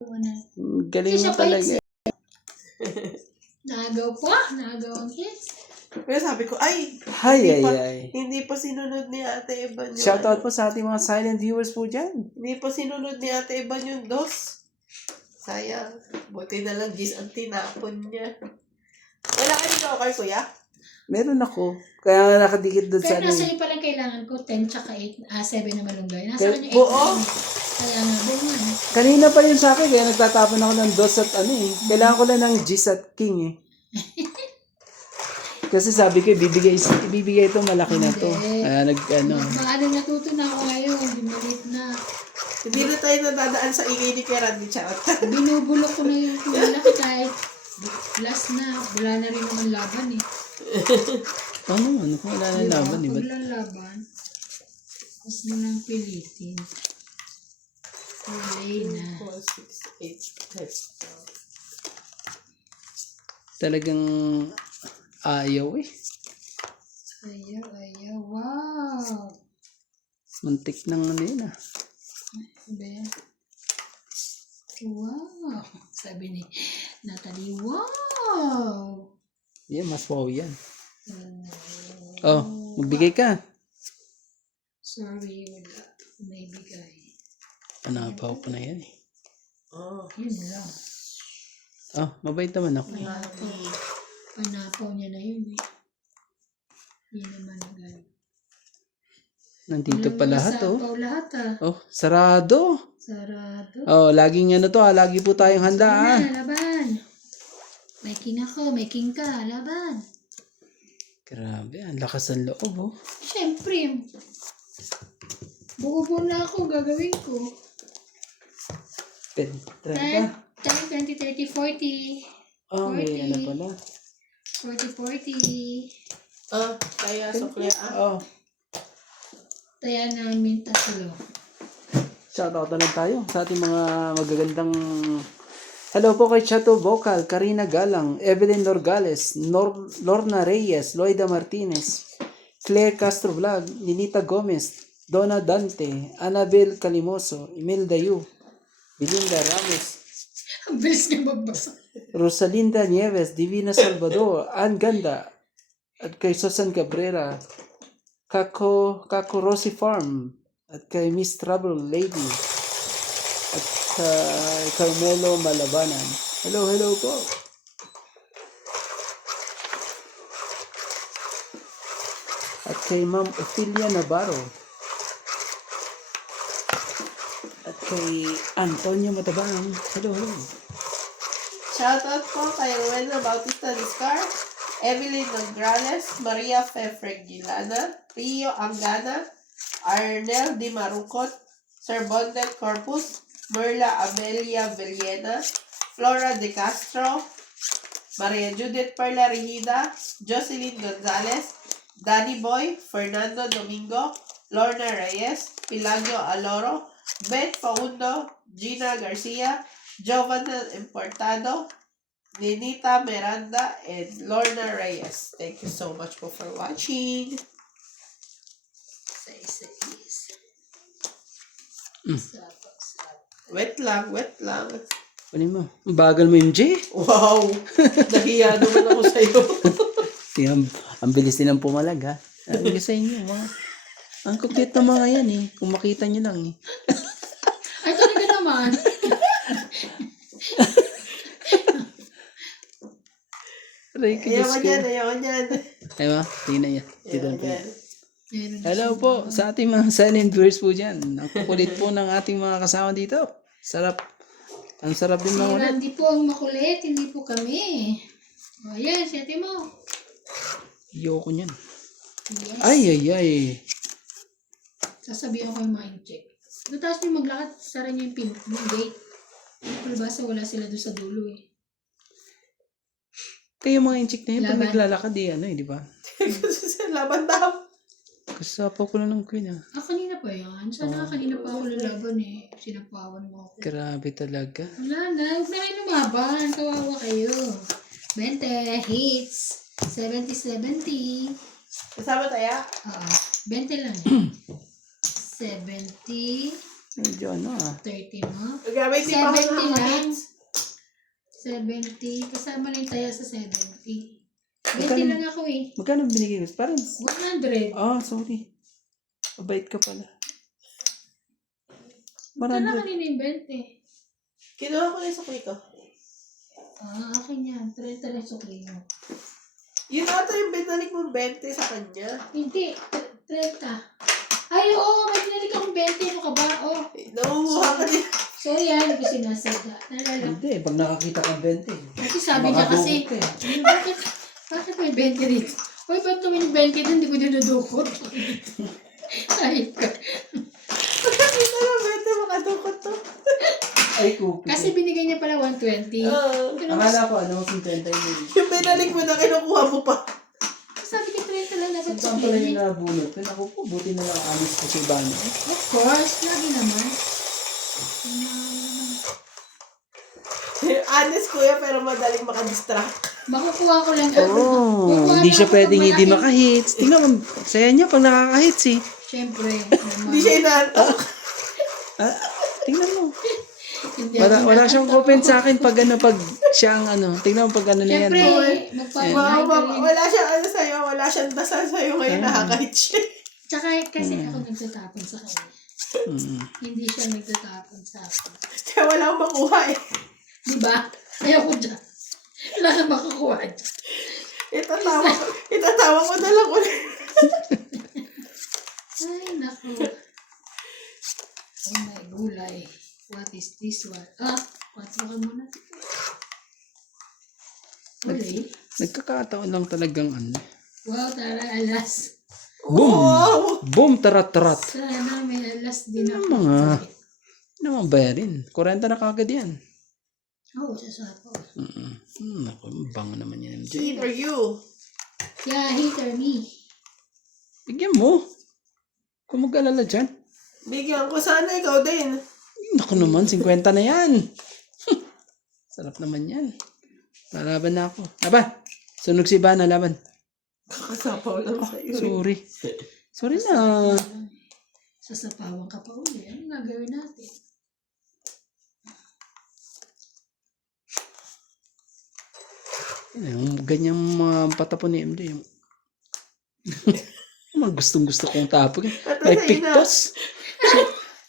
Galing mo talaga. Naagaw pa. Naagaw ang kids. Pero sabi ko, ay, hindi pa sinunod ni Ate Evan yung Shoutout po sa ating mga silent viewers po dyan. Hindi pa sinunod ni Ate Evan yung dos. Sayang. Buti na lang gis ang tinapon niya. Wala ka dito kay Kuya? Meron ako. Kaya nga nakadikit doon sa Kaya nasa iyo palang kailangan ko 10 tsaka 8, 7 na malunggay. Nasa kanya 8. Buo? Kaya nga, buo nga. Kanina pa yun sa akin, kaya nagtatapon ako ng dos at ano eh. Kailangan ko lang ng G's at King eh. Kasi sabi ko, ibibigay ito, malaki na to. Paano natuto na ako ngayon? Malit na. Hindi na tayo nadadaan sa ingay ni Kuya Randy Charot. Binubulok ko na yung malaki kahit last na. Wala na rin naman laban eh. Ano kung wala na laban, di ba? Wala laban. Mas mo nang pilitin. Kulay na. 4, 6, 8, Talagang ayaw eh. Ayaw. Wow! Muntik ng ano yun ah. Ano yan? Wow! Sabi ni Natalie, wow! Yan, mas wow yan. Oh, magbigay ka. Sorry, wala. May bigay. Panapaw ko na yan eh. Oh. Yun lang. Oh, mabait naman ako. Panapaw niya na yun eh. Yun naman agad. Nandito pa lahat oh. Sapaw lahat ah. Oh, sarado. Sarado. Oh, laging ano to ah. Lagi po tayong handa ah. Laban. May king ako, may king ka. Laban. Grabe, ang lakas ng loob oh. Siyempre. Buo na ako, gagawin ko. 10, 10, 30. 20, 30, 40. Oh, may 40. ano pala. 40. Ah, kaya sukli Oh, Taya namin tatlo. shoutout na lang tayo sa ating mga magagandang... Hello po kay Chato Vocal, Karina Galang, Evelyn Norgales, Lorna Reyes, Loida Martinez, Claire Castro Vlog, Ninita Gomez, Donna Dante, Annabel Calimoso, Imelda Yu, Belinda Ramos, Ang bilis niya magbasa. Rosalinda Nieves, Divina Salvador, Ann Ganda, at kay Susan Cabrera, Kako Rossi Farm, at kay Miss Trouble Lady, at kay Carmelo Malabanan. Hello po. At kay Ma'am Ophelia Navarro. At kay Antonio Matabang. Hello. Shoutout po kay Rowena Bautista Discar, Evelyn Nograles, Maria Fefregilana, Rio Angana, Arnel Di Marucot, Sir Bondel Corpus, Merla Amelia Villena, Flora De Castro, Maria Judith Perla Regida, Jocelyn Gonzalez, Danny Boy, Fernando Domingo, Lorna Reyes, Pilagio Aloro, Ben Paundo, Gina Garcia, Jovanel Importado, Ninita Miranda, and Lorna Reyes. Thank you so much po for watching. Wet lang. Kunin mo. Ang bagal mo, MJ. Wow! Nahiya naman ako sa'yo. Ang bilis nilang pumalag, ha? Sabi ko sa inyo, mga... Ang cute ng mga yan, eh. Kung makita nyo lang, eh. Ay, talaga naman. Ayaw niyan. Ayun, tingnan niya. Ayaw niyan. Hello po sa ating mga silent viewers po dyan. Ang kukulit po ng ating mga kasama dito. Sarap. Ang sarap din Si mga ulit. Randy po ang makulit, hindi po kami. O, yan, siyete mo. Ayoko niyan. Yes. Ay. Sasabihin ko yung mind check. Tapos may maglakad, sara niyo yung gate. Palibasa wala sila doon sa dulo eh. Kaya mga inchik na yun, pag Laban. naglalakad eh, ano eh, di ba? Kasi sa laban daw. Kasapaw ko lang ng queen ah. Kanina pa yan. Sana kanina pa ako lalaban eh. Sinapawan mo ako. Grabe talaga. Wala na. Huwag na kayo lumaban. Kawawa kayo. 20 hits. 70-70. Kasama tayo? 20 lang. 70. Medyo ano ah. 30 mo. Grabe, hindi pa ako 70 nakakita. 70. Kasama na yung taya sa 70. 20 lang ako eh. Magkano binigay mo? Parang, 100. sorry. Mabait ka pala. Magkano 100. kanina yung 20? Kinuha ko na sa kuya ko. Akin yan. 30 lang sukli mo. Yun ata yung binalik mong 20 sa kanya. Hindi. 30. Ay, oo. May pinalik akong 20. Ano ka ba? Oh. Nangunguha ka din. Sorry ha. Hindi ko sinasadya. Nalala. Hindi, pag nakakita kang 20. Kasi sabi niya kasi. Makadukot eh. Bakit may 20 rito? Uy, ba't kami ng 20 doon? Hindi ko dinudukot. Kahit ka. Nakakita ng 20, makadukot to. Ay, kupi. Kasi binigay niya pala 120. Oo. Akala ko, 50 yun. Yung binalik mo na kinukuha mo pa. Sabi ko 30 lang dapat Saan pala yung sabihin. nabunot? Ako po, buti na lang alis ko si Ivana. Of course, lagi naman. Honest kuya, pero madaling makadistract. Makukuha ko lang. Hindi siya pwedeng hindi makahits. Tingnan mo, saya niya pag nakakahits eh. Siyempre. Hindi siya inaantok. Tingnan mo. Wala siyang comment sa akin pag siya ang tingnan mo pag na yan. Siyempre, Wala siyang ano sa'yo, wala siyang dasal sa'yo ngayon, nakakahit siya. Tsaka kasi ako nagtatapon sa kanya. Mm. Hindi siya nagtatapon sa akin. Kaya wala akong makuha eh. Diba? Ayaw ko dyan. Wala kang makukuha dyan. Itatawa ko na lang ulit. Ay, naku. Oh my gulay. What is this one? Patro ka muna. Uli. Nagkakataon lang talagang Wow, tara, alas. Boom! Wow! Boom! Tarat-tarat! Sana may alas din ako. Naman bayarin. 40 na kagad yan. Oo, sasapaw. Naku, bango naman yan. MJ. See for you. Yeah, hater me. Bigyan mo. Kung mag-alala dyan. Bigyan ko sana ikaw din. Naku naman, 50 na yan. Sarap naman yan. Lalaban na ako. Laban! Sunog si Ivana, laban. Kakasapaw lang sa'yo. Sorry. Sorry na. Sasapawan ka pa uli. Ano gagawin natin? Yung ganyang mga patapon ni MJ. Yung mga gustong-gusto kong tapon. May pictos.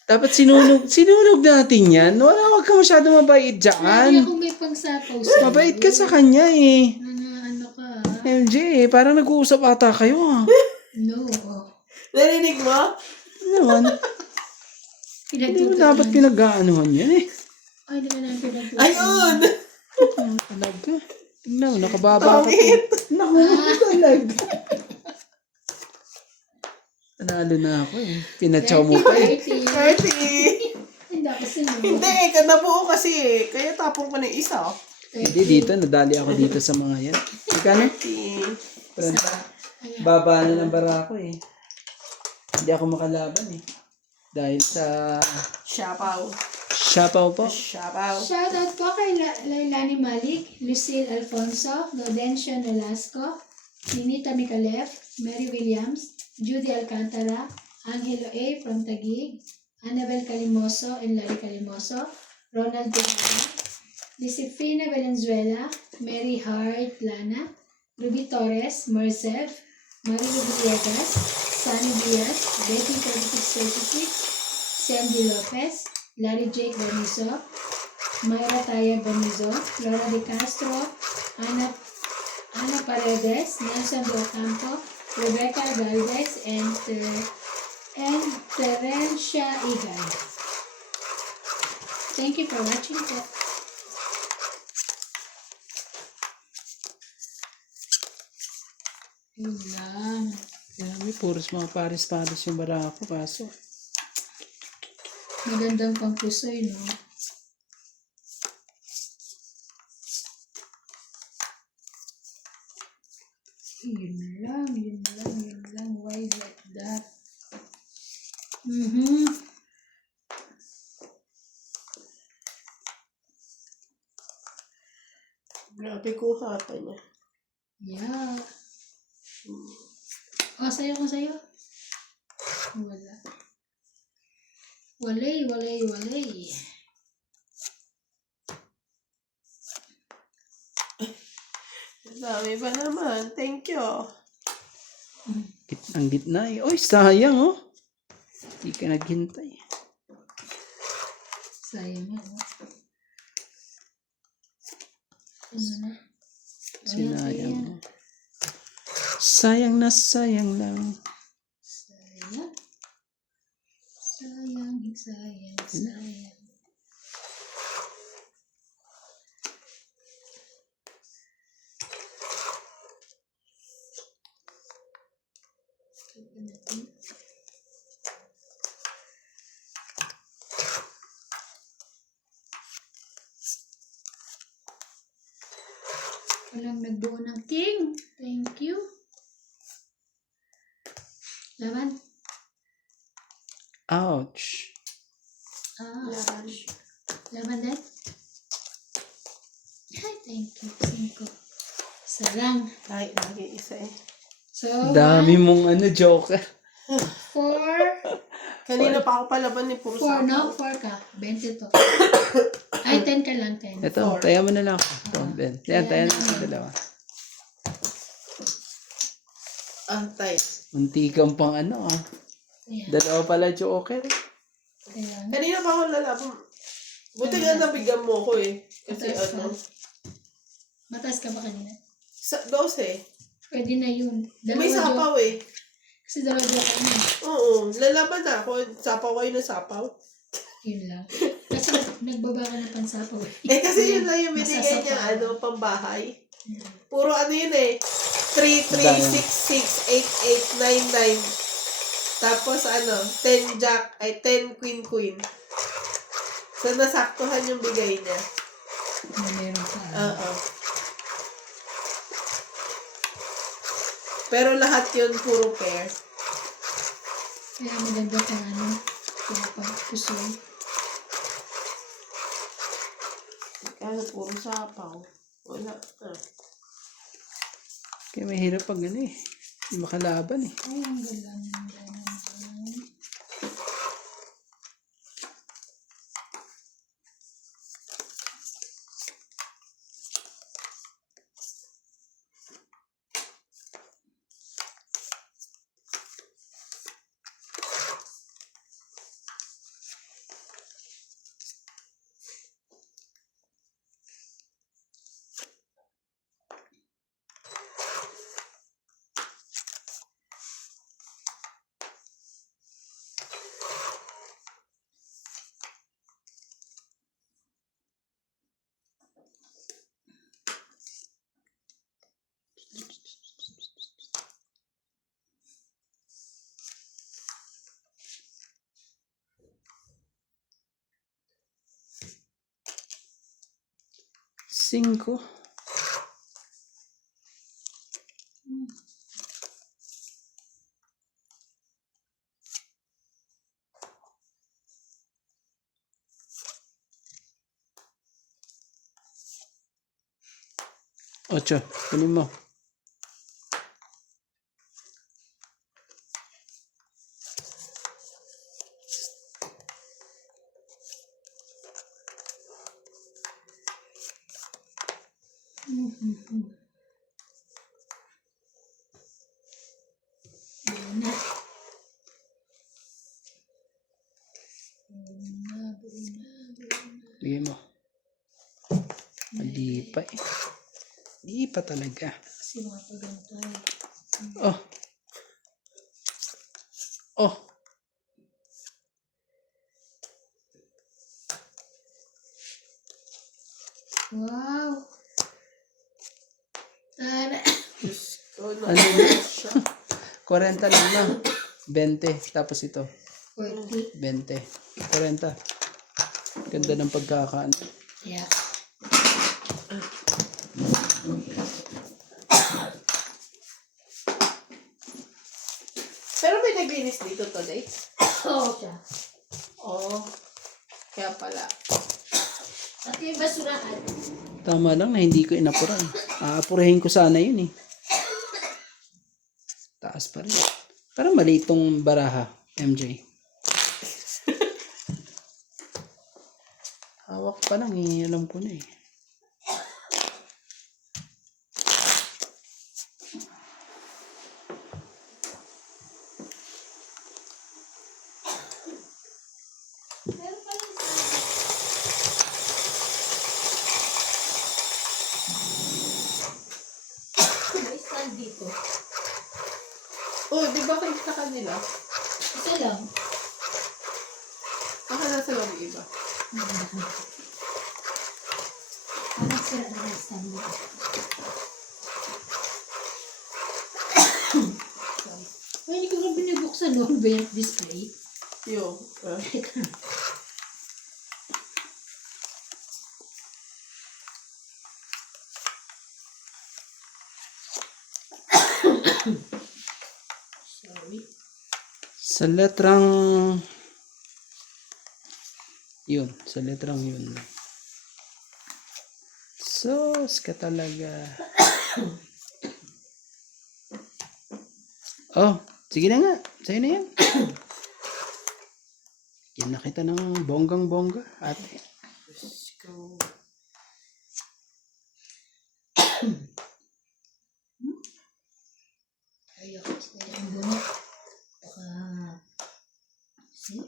Dapat sinunog natin yan. Wag ka masyado mabait Lagi dyan. ako may pagsapaw sa'yo. Mabait ka sa kanya eh. Ano ka? MJ, parang nag-uusap ata kayo ah. No. Narinig mo? Ano naman? Hindi mo dapat pinag-aanuhan yan eh. Ay, di ba namin pinagtutunan? Ayun! Talaga. Tingnan mo, nakababa ka. Nahuli talaga. Panalo na ako eh. Pinatsaw mo pa eh. 30! Hindi ako sino. Hindi, nabuo kasi eh. Kaya tapong ko na yung isa oh. Hindi dito, nadali ako dito sa mga yan. Ika na? 30. Baba na ng bara ko eh. Hindi ako makalaban eh. Dahil sa Siapaw. Siapaw po. Siapaw. Shoutout po kay Lailani Malik, Lucille Alfonso, Gaudencio Nolasco, Ninita Micalef, Mary Williams, Judy Alcantara, Angelo A. from Taguig, Annabel Calimoso and Larry Calimoso, Ronald Guevara, Disciplina Valenzuela, Mary Hart Lana, Ruby Torres, Mercev, Marilu Villegas, Sunny Diaz, Betty 3636, Sandy Lopez, Larry Jake Banizo, Mayra Taya Banizo, Laura De Castro, Ana Paredes, Nelson De Ocampo, Rebecca Galvez, and Terencia Igay. Thank you for watching po. Yun lang. Kaya may puros mga paris-paris yung bara ko. Kaso, Magandang pangpusoy, no? Yun lang. Why like that? Grabe kuha ka niya. Yeah. Sayo ko sa'yo. Wala. Walay. Dami ba naman? Thank you. Ang gitna eh. Oy, sayang oh. Hindi ka naghintay. Sayang yan. Ano na? Sinayang mo. Sayang na sayang lang. Sayang. Sayang. Tignan natin. Walang nagbuo ng king. Thank you. Laban. Ouch. Laban. Laban din. Ay, thank you. 5. Sarang. Kahit lagi isa eh. So, Dami mong joker. 4. Kanina pa ako palaban ni puro 4, no? sapaw. 4 ka. 20 to. Ay, 10 ka lang. 10. Ito, Four. taya mo na lang ako. Ito, Ben. Yan, taya na Ayan. sa dalawa. Antay. Munti kang pang Ayan. Dalawa pala joker. Ayan. Kanina pa ako lalaban. Buti nga nabigyan mo ko eh. Kasi Mataas ano. Mataas ka ba kanina? 12. Pwede na yun. May sapaw eh. Kasi dalawa ka na. Oo. Lalaban na ako. Sapaw kayo na sapaw. Yun lang. Kasi nagbaba ka ng pansapaw eh. Eh kasi yun lang yung binigay niya, Masasapaw. pambahay. Puro ano yun eh. 3, 3, 6, 6, 8, 8, 9, 9. Tapos 10 jack, 10 queen queen. So nasaktuhan yung bigay niya. Na meron ka. Oo. Pero lahat yun puro pair. Kaya maganda ka pinapag-pusoy. Kaya puro sapaw. Wala. Kaya mahirap pag eh. Hindi makalaban eh. Ay, ang galang naman. 5. 8. Kunin mo. Ayan na. Bigyan mo. Mali pa eh. Di pa talaga. Kasi mga pagantay. Oh. Oh. Wow! Tara! Diyos ko, Ano yun? 40 lang na. 20. Tapos ito. 40. 20. 40. Ganda ng pagkakaan. Yeah. Pero may naglinis dito today. Oo siya. Oh. Kaya pala. At yung basurahan. Tama lang na hindi ko inapura eh. Aapurahin ko sana yun eh. Taas pa rin. Parang mali itong baraha, MJ. Hawak pa lang eh. Alam ko na eh. di ba kayo sa kanila? Isa lang. Baka nasa loob yung iba. Parang sira na ng stand mo. Sorry. Ay, hindi ko na binibuksan noon ba yung display? Yung. Sorry. Sa letrang yun. Sa letrang yun. Sus ka talaga. Oh, sige na nga. Sa'yo na yan. Yan na kita ng bonggang-bongga, ate. Let's go. Ayoko sa yung bunot. Baka... See?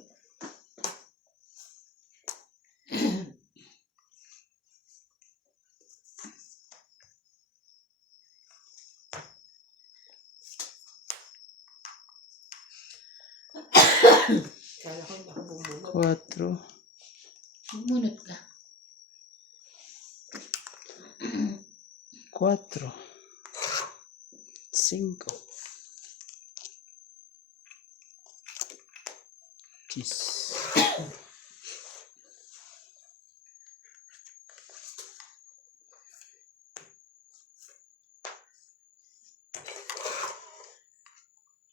Kala ko baka bumulog. 4, Bumunot ka. 4, 5. Cheese.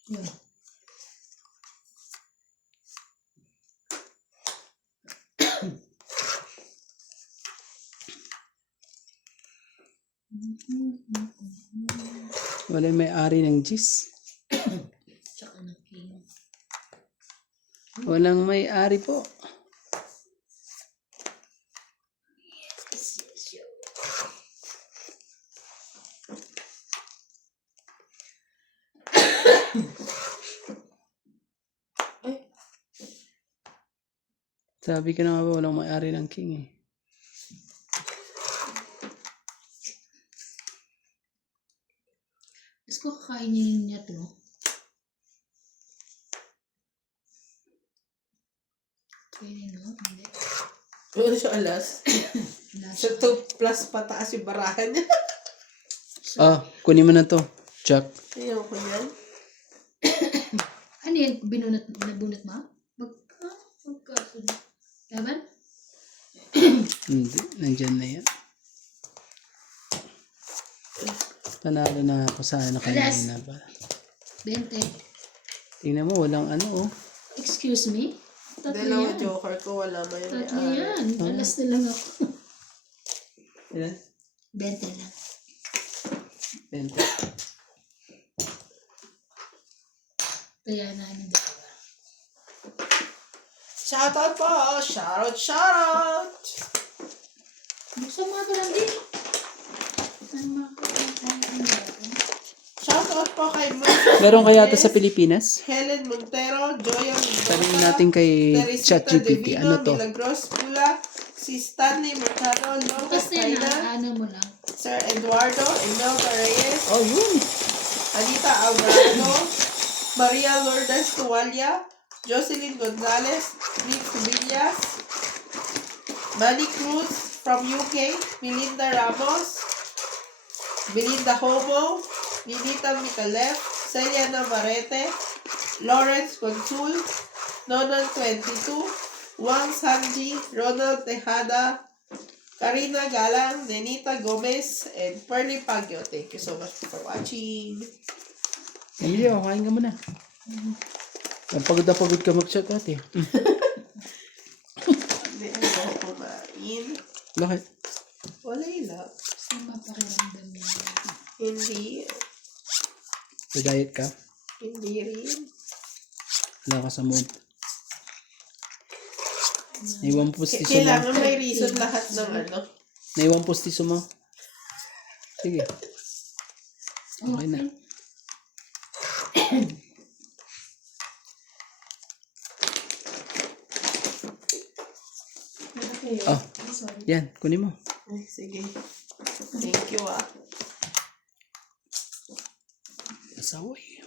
Yun. Wala yung may-ari ng cheese. Tsaka ng king. Walang may-ari po. Yes, yes, yo. Sabi ko na nga ba walang may-ari ng king eh. Tapos ko kakainin niya to. Pwede no? Hindi. Ano siya alas? Last. Sa 2 plus pataas yung barahan niya. Ah, kunin mo na to. Chuck. Ayaw ko yan. Ano yan? Nabunot mo? Magkasunod. Laban? Hindi, nandyan na yan. Panalo na ako sa ano kanina ba. 20. Tingnan mo, walang ano oh. Excuse me? Tatlo Dalawa yan. joker ko, wala mo yung Tatlo may-ari. yan. Alas na lang ako. Ilan? 20 lang. 20. Kaya namin dalawa. Shoutout po! Shoutout, shoutout! Buksan mo ito lang din. Saan makakita? Shoutout po kay Meron kaya ito sa Pilipinas? Helen Montero, Joya Mendoza, Tanungin natin kay Teresita ChatGPT. Divino, Ano to? Milagros Pula, si Stanley Mercado, Lopez Bukas na yan. Caina, Ano mo lang. Sir Eduardo, Imelda Reyes, Oh, yun. Anita Alvarado, Maria Lourdes Tuwalia, Jocelyn Gonzalez, Nick Villas, Manny Cruz from UK, Melinda Ramos, Belinda Homo, Ninita Micalef, Celia Navarrete, Lawrence Consul, Nonan 22, Wang Sanji, Ronald Tejada, Karina Galang, Nenita Gomez, and Pearly Pagyo. Thank you so much for watching. Emilio, kain ka muna. Pagod na pagod ka mag-chat ate. Hindi ako kumain. Bakit? Wala lang. Saan mapakiramdam niya? Hindi. Sa diet ka? Hindi rin. Wala ka sa mood. Naiwan pustiso mo. Kailangan may reason lahat ng ano. Naiwan pustiso mo. Sige. Okay na. Okay. Oh, yan. Kunin mo. Ay, sige. Thank you ah. Asawa eh.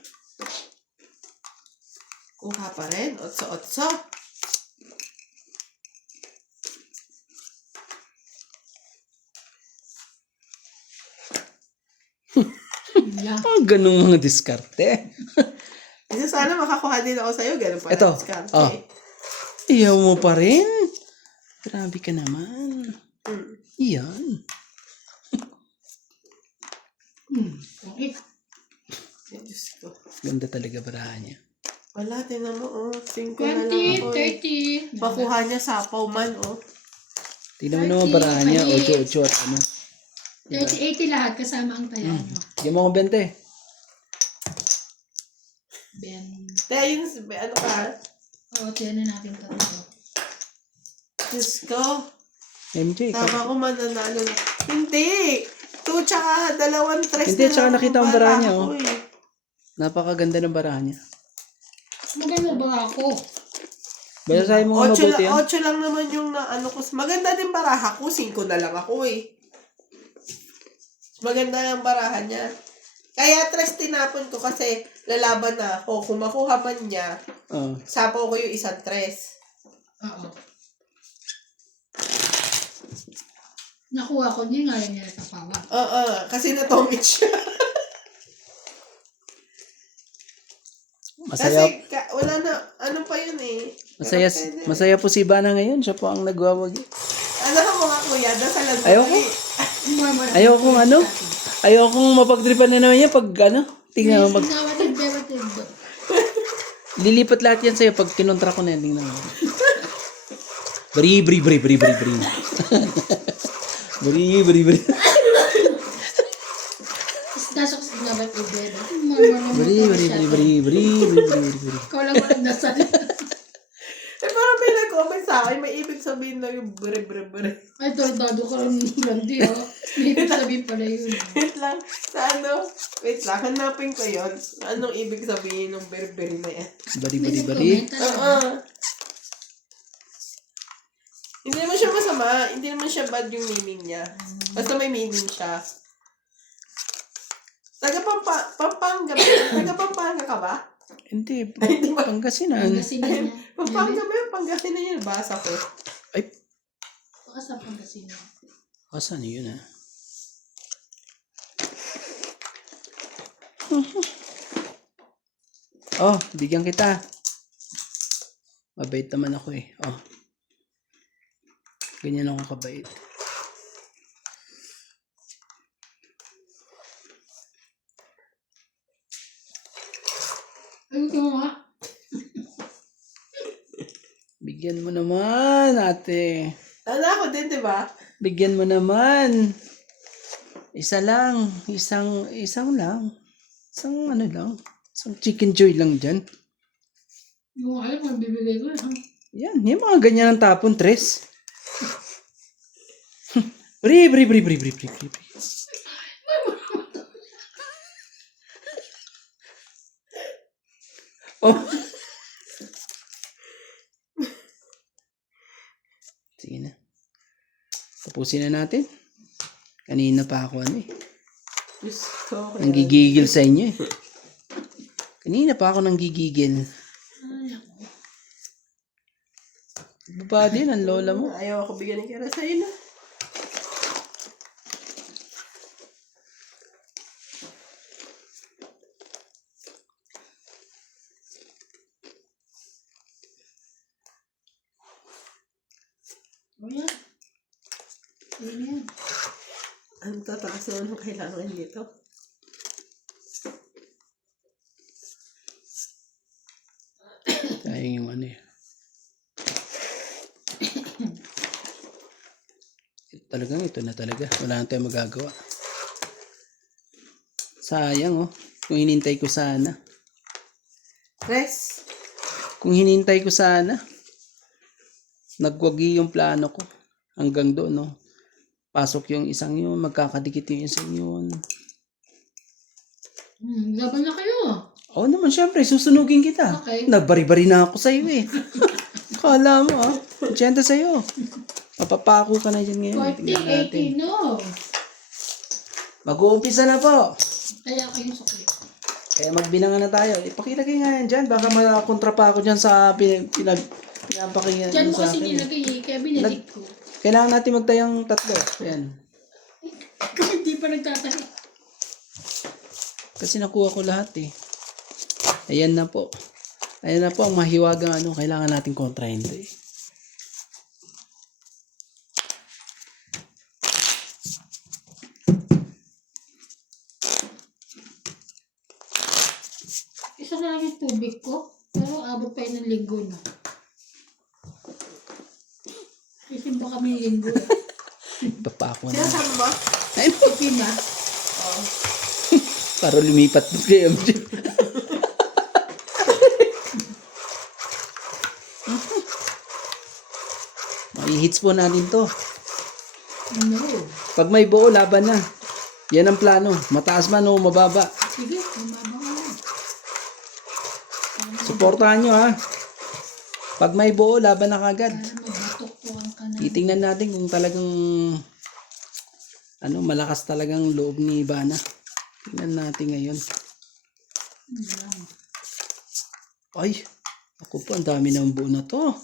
Kuha pa rin. 8-8. Yeah. Ganong mga diskarte. Kasi sana makakuha din ako sa'yo. Ganun pala. Ito. Diskarte. Oh. Iyaw mo pa rin. Grabe ka naman. Iyan. Okay. Ay, Diyos ko. Ganda talaga barahan niya. Wala, tinan mo, 5 na lang 20, ako. 30. Makuha niya sapaw man, Tingnan mo naman barahan niya. 8-8 at ano. 30, 80 lahat kasama ang tayano. Bigyan mo akong 20. Ben. Kaya yun, ano ka? Tiyan na natin tatlo. Diyos ko. MJ, Tama ko mananalo na. Hindi! 2 tsaka 2 tres Hindi, tsaka lang nakita ang ang barahan niya, ko oh. eh. Napakaganda ng barahan niya. Maganda ba ako? Basahin mo nga 8 mabuti lang, yan. 8 lang naman yung na ano ko. Maganda din baraha ko. 5 na lang ako eh. Maganda yung barahan niya. Kaya tres tinapon ko kasi lalaban na ako. Kung makuha man niya, Oh. sapaw ko yung isang tres. Oo. Nakuha ko din nga yan sa pawa. Kasi natomit siya. Masaya, Kasi wala na, ano pa yun eh. masaya, Pero pwede. masaya po si Ivana ngayon. Siya po ang nagwawag. Ano ka mga kuya, dasalan mo. Ayoko. Ayokong ano? Ayokong mapagtripan na naman yan pag ano. Tingnan mo. Nawatid. Lilipat lahat yan sa'yo pag kinontra ko na yan. Tingnan mo. Bri. Bri. Nasok sa nawatid. Bri. Ikaw lang walang nasal. Eh, parang may nag-comment sa akin, may ibig sabihin lang yung bre. Ay, tordado ka lang ng grandi, oh. May ibig sabihin pala yun. Wait lang, wait lang, hanapin ko yun. Anong ibig sabihin ng bre na yan? Bri. Comment talaga. Hindi naman siya masama, hindi naman siya bad yung meaning niya. Basta may meaning siya. Taga-Pampanga ka ba? Hindi. Pangasinan. Pangasinan niya. Pampanga ba yung Pangasinan yun? Basa ko. Ay. Baka sa Pangasinan. Asan yun ah? Oh, bigyan kita. Mabait naman ako eh. Oh. Ganyan ako kabait. Ayun ko nga. Bigyan mo naman, ate. Ano ako din, di ba? Bigyan mo naman. Isa lang. Isang lang. Isang ano lang. Isang chicken joy lang dyan. Yung ayaw, magbibigay ko. Yan. Yung mga ganyan ang tapon, tres. Bri. Oh. Sige na. Tapusin na natin. Kanina pa ako ano eh. Diyos ko. Nanggigigil sa inyo eh. Kanina pa ako nanggigigil. Baba din ang lola mo. Ayaw ako bigyan ng kera sa'yo na. O yan. Ayun yan. Ang tataas naman ang kailangan dito. Sayang yung ano eh. Talagang ito na talaga. Wala na tayong magagawa. Sayang oh. Kung hinintay ko sana. Tres. Kung hinintay ko sana. Nagwagi yung plano ko. Hanggang doon no. Pasok yung isang yun. Magkakadikit yung isang yun. Laban na kayo. Oo naman syempre. Susunugin kita. Okay. Nagbari-bari na ako sa'yo eh. Kala mo ah. 80 sa'yo. Mapapako ka na dyan ngayon. 40, Tingnan natin. 80, no. Mag-uumpisa na po. Kaya kayo sa kulit. Kaya magbilangan na tayo. Ipakilagay nga yan dyan. Baka makakontra pa ako dyan sa pinapakinggan Diyan mo mo sa kasi akin. nilagay eh, kaya binalik ko. Kailangan natin magtayang tatlo. Ayan. Kasi hindi pa nagtatahi. Kasi nakuha ko lahat eh. Ayan na po. Ayan na po ang mahiwagang ano. Kailangan natin kontrahin ito eh. Isa na lang yung tubig ko. Pero abot pa yun ng linggo na. Sisimba kami ng linggo. Bapa ako na. Sinasama mo? Ay, Sisimba. para lumipat doon kay MJ. Mai-hits po natin to. No. Pag may buo, laban na. Yan ang plano. Mataas man o mababa. Sige, mababa ka lang. Suportahan nyo ha. Pag may buo, laban na kagad. Para mabatok po ang kanan. Titingnan natin kung talagang malakas talagang loob ni Ivana. Tingnan natin ngayon. Lang. Ay, ako po, ang dami ng buo na to.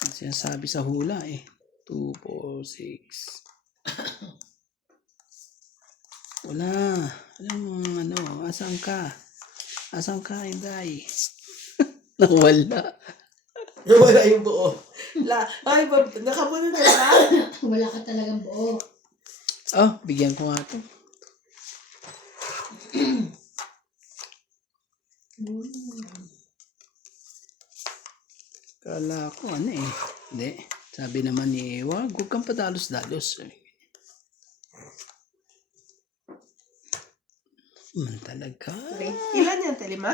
Ang sinasabi sa hula eh. 2, 4, 6. Wala. Asan ka? Asan ka, Inday? Nawala. Wala yung buo. Ay, nakabuno na ba? Wala ka talagang buo. Oh, bigyan ko nga ito. Kala ko eh. Hindi. Sabi naman ni Ewa, huwag kang padalos-dalos. Man talaga. Ilan yan, Telima?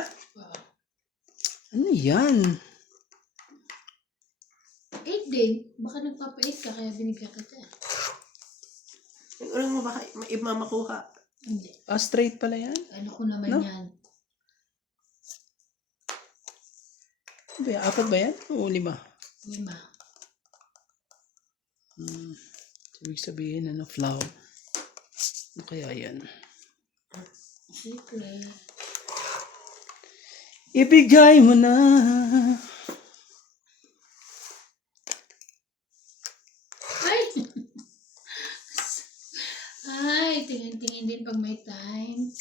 Ano yan? 8 din. Baka nagpapa-8 ka kaya binigyan kita. Ulang mo baka mamakuha. Hindi. Ah, straight pala yan? Ano ko naman No? yan. Apat ba yan? O 5? 5. Ibig sabihin, flower. Ano kaya yan? Secret. Ibigay mo na. Ay! Ay, tingin-tingin din pag may time.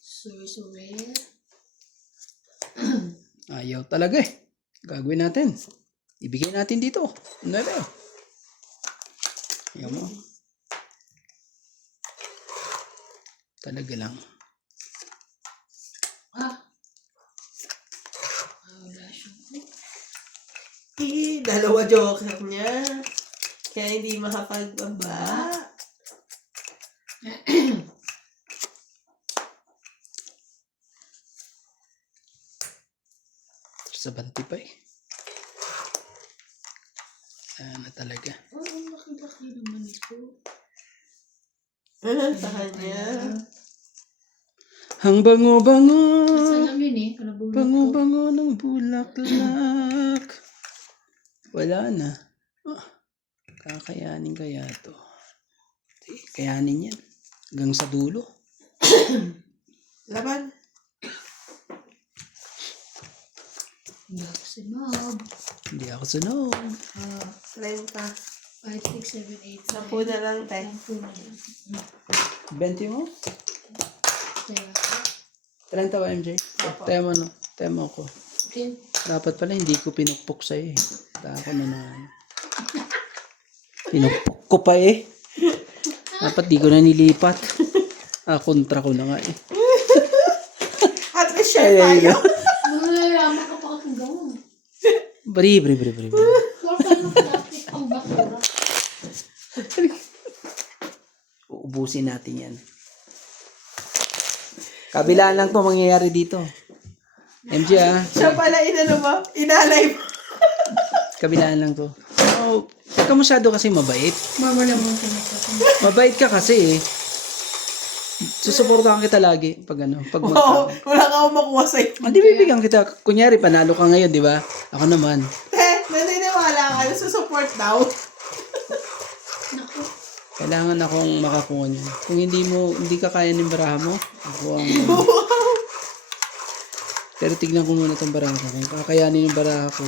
Sorry. Ayaw talaga eh. Gagawin natin. Ibigay natin dito. 9. Ayaw mo. Talaga lang. Wala siyang Dalawa joker niya. Kaya hindi makapagbaba. Sa banti pa eh. Na talaga. Oh, ang laki-laki naman ito. Sa kanya. Ang bango-bango. Basta lang yun eh. Kalabulot ko. Bango-bango ng bulaklak. Wala na. Kakayanin kaya to. Kayanin yan. Hanggang sa dulo. Laban. Hindi ako sinog. Hindi ako sunog. 30. 5, 6, 7, 8, 10 na lang, te. 10 na lang. 20 mo? Kaya, 30 ba, MJ? Tema no. Tema ko. okay. Dapat pala hindi ko pinukpok sa'yo eh. Tako na naman. Pinukpok ko pa eh. Dapat di ko na nilipat. Kontra ko na nga eh. At least share tayo. Nangyayaman ka pa kasing gawin. Bri. Huwag ka na plastic ang basura. Uubusin natin yan. Kabilaan lang to mangyayari dito. MJ Siya pala inalay mo. Kabilaan lang to. Oh, huwag ka masyado kasi mabait. Mama naman sinasasama. Mabait ka kasi eh. Susuportahan kita lagi pag Wow, wala ka akong makuha sa'yo. Hindi bibigyan kita. Kunyari, panalo ka ngayon, di ba? Ako naman. Naniniwala ka, susupport daw. Naku. Kailangan akong makakuha niyan. Kung hindi ka kaya ng baraha mo, ako ang... Pero tignan ko muna itong baraha ko. Kung kakayanin yung baraha ko,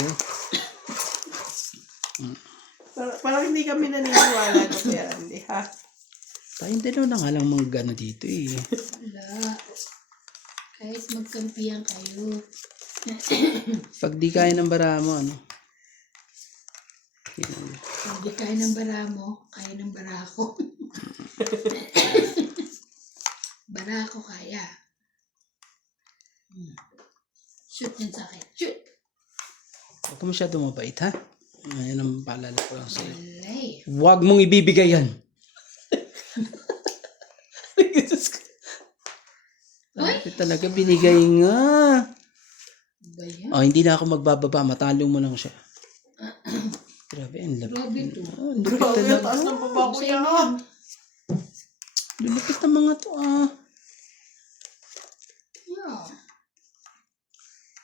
Parang hindi kami naniniwala ko kaya hindi, ha? tayong dalawa na nga lang manggano dito eh. Wala. Kahit magkampiyan kayo. Pag di kaya ng baraha mo, ano? Yan. Kung di kaya ng bara mo, kaya ng bara ko. Bara ko kaya. Shoot yan sa akin. Shoot! Huwag ka masyado mabait, ha? Ayan ang paalala ko lang sa'yo. Alay. Huwag mong ibibigay yan. Bakit talaga binigay nga? Ba yan? Oh, hindi na ako magbababa. Matalo mo lang siya. Grabe, ang lapit. Grabe to. Oh, ang lupit Grabe, talaga. taas ng baba ko Sa'yo niya, na ha? yan. Lulupit ng mga to, ah. Yeah.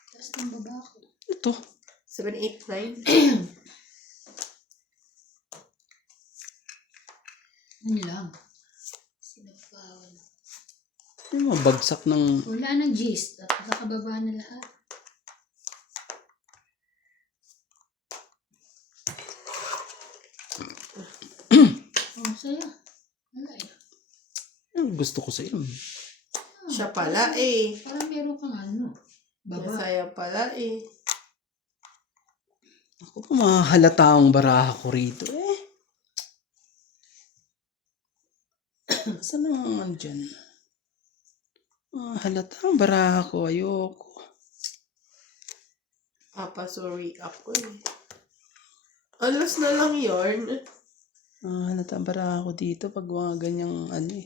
Taas ng baba ko. Ito. 7, 8, 9. Ano lang. Sinapawan. Yung mga bagsak ng... Wala nang gist. At nakababa na lahat. Oh, saya. Wala eh. Yung gusto ko sa'yo. Siya pala, eh. Parang meron kang ano. Baba. Masaya pala, eh. Ako pa mahalata ang baraha ko rito, eh. Saan naman dyan? Halata ang baraha ko. Ayoko. Sorry ako, eh. Alas na lang yarn. Halata ang baraha ko dito pag mga ganyang ano eh.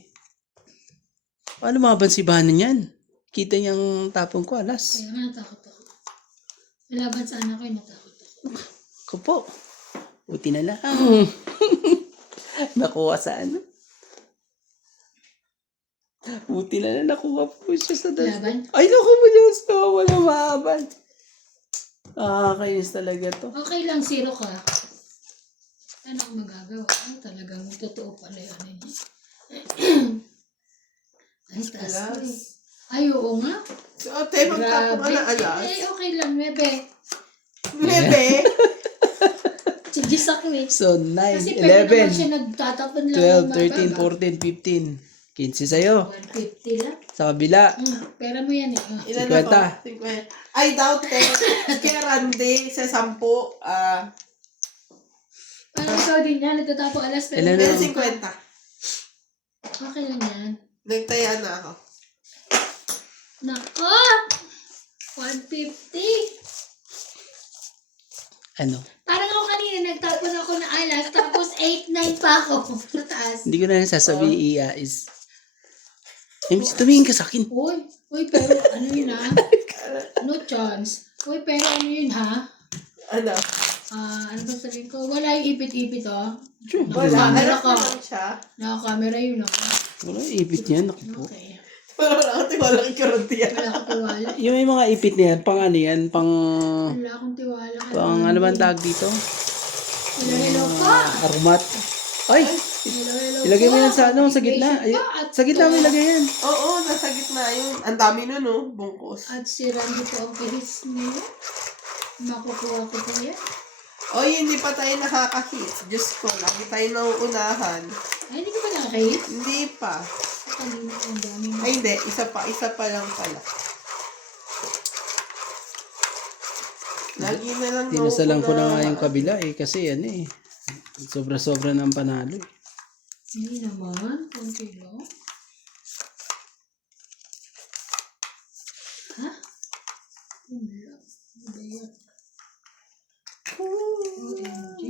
Paano mabansibahan yan? Kita niyang tapong ko, alas. Kaya nga natakot ako. Malaban sa anak ko, natakot ako. Ako po. Buti na lang. Nakuha sa ano? Buti na lang nakuha po siya sa Laban? Ay, naku mo Diyos ko. Wala maaban. Kainis talaga to. Okay lang, zero ka. Ano ang magagawa? Talagang totoo pala yun. Ay, taas ko eh. Alas. Ay, oo nga. So, ate, magtapon ka na alas. Eh, okay lang, bebe. Bebe. Sige, sakli. So, 9, Kasi pwede naman 11, siya nagtatapon lang 12, 13, 14, 15. 15 sa'yo. 150 lang. Sa kabila. Pera mo yan eh. Ilan 50. ako? 50. I doubt it. Kaya Randy, sa 10, Parang ikaw din yan, nagtatapon alas. Pero Ilan pero na? 50. okay lang yan. Nagtaya na ako. Nako! 150. Ano? Parang ako kanina, nagtapon ako ng alas, tapos 8-9 pa ako sa taas. Hindi ko na sasabihin is... Imbis tumingin ka sa akin. Uy, pero ano yun ha? No chance. Uy, pero ano yun ha? Ano? Ano ba sabihin ko? Wala yung ipit-ipit oh. Wala. Camera Alas ka. na lang siya. Naka-camera yun oh. Wala, ipit niyan. Ako po. Okay. Wala akong tiwala kay Karanti yan. Wala akong tiwala. Yung may mga ipit na yan, pang ano yan, pang... Wala akong tiwala. Pang ano ba ang tawag dito? Hello po. Aromat. Ay! Hello Ilagay mo po. yan sa ano, sa gitna. Ay, sa gitna mo ilagay yan. Oo, nasa gitna yun. Ang dami nun, no? Bungkos. At si Randy po ang kahis ngayon. Makukuha ko po yan. Oy, hindi pa tayo nakaka-hit. Diyos ko, lagi tayo nauunahan. Ay, hindi ko ba nakahit? Hindi pa. Kanina ang dami mo. Ay, hindi. Isa pa lang pala. Lagi na lang Tinasalan ko na nga yung nauunahan. kabila eh, kasi ano eh. Sobra-sobra ng panalo eh. Hindi naman. Kunti lang. Ha? Wala. Ano ba yan? OMG.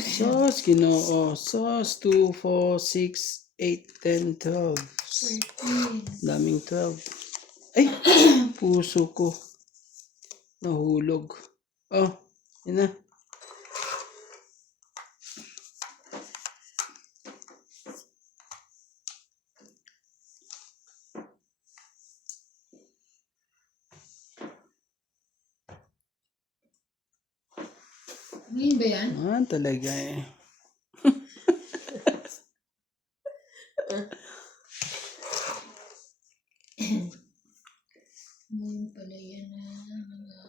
Sauce, Ginoo. Sauce, 2, 4, 6, 8, 10, 12. 13. Daming 12. Ay! Puso ko. Nahulog. Oh, yun na. Ngayon ba yan? Ah, talaga eh. Ngayon pala yan na.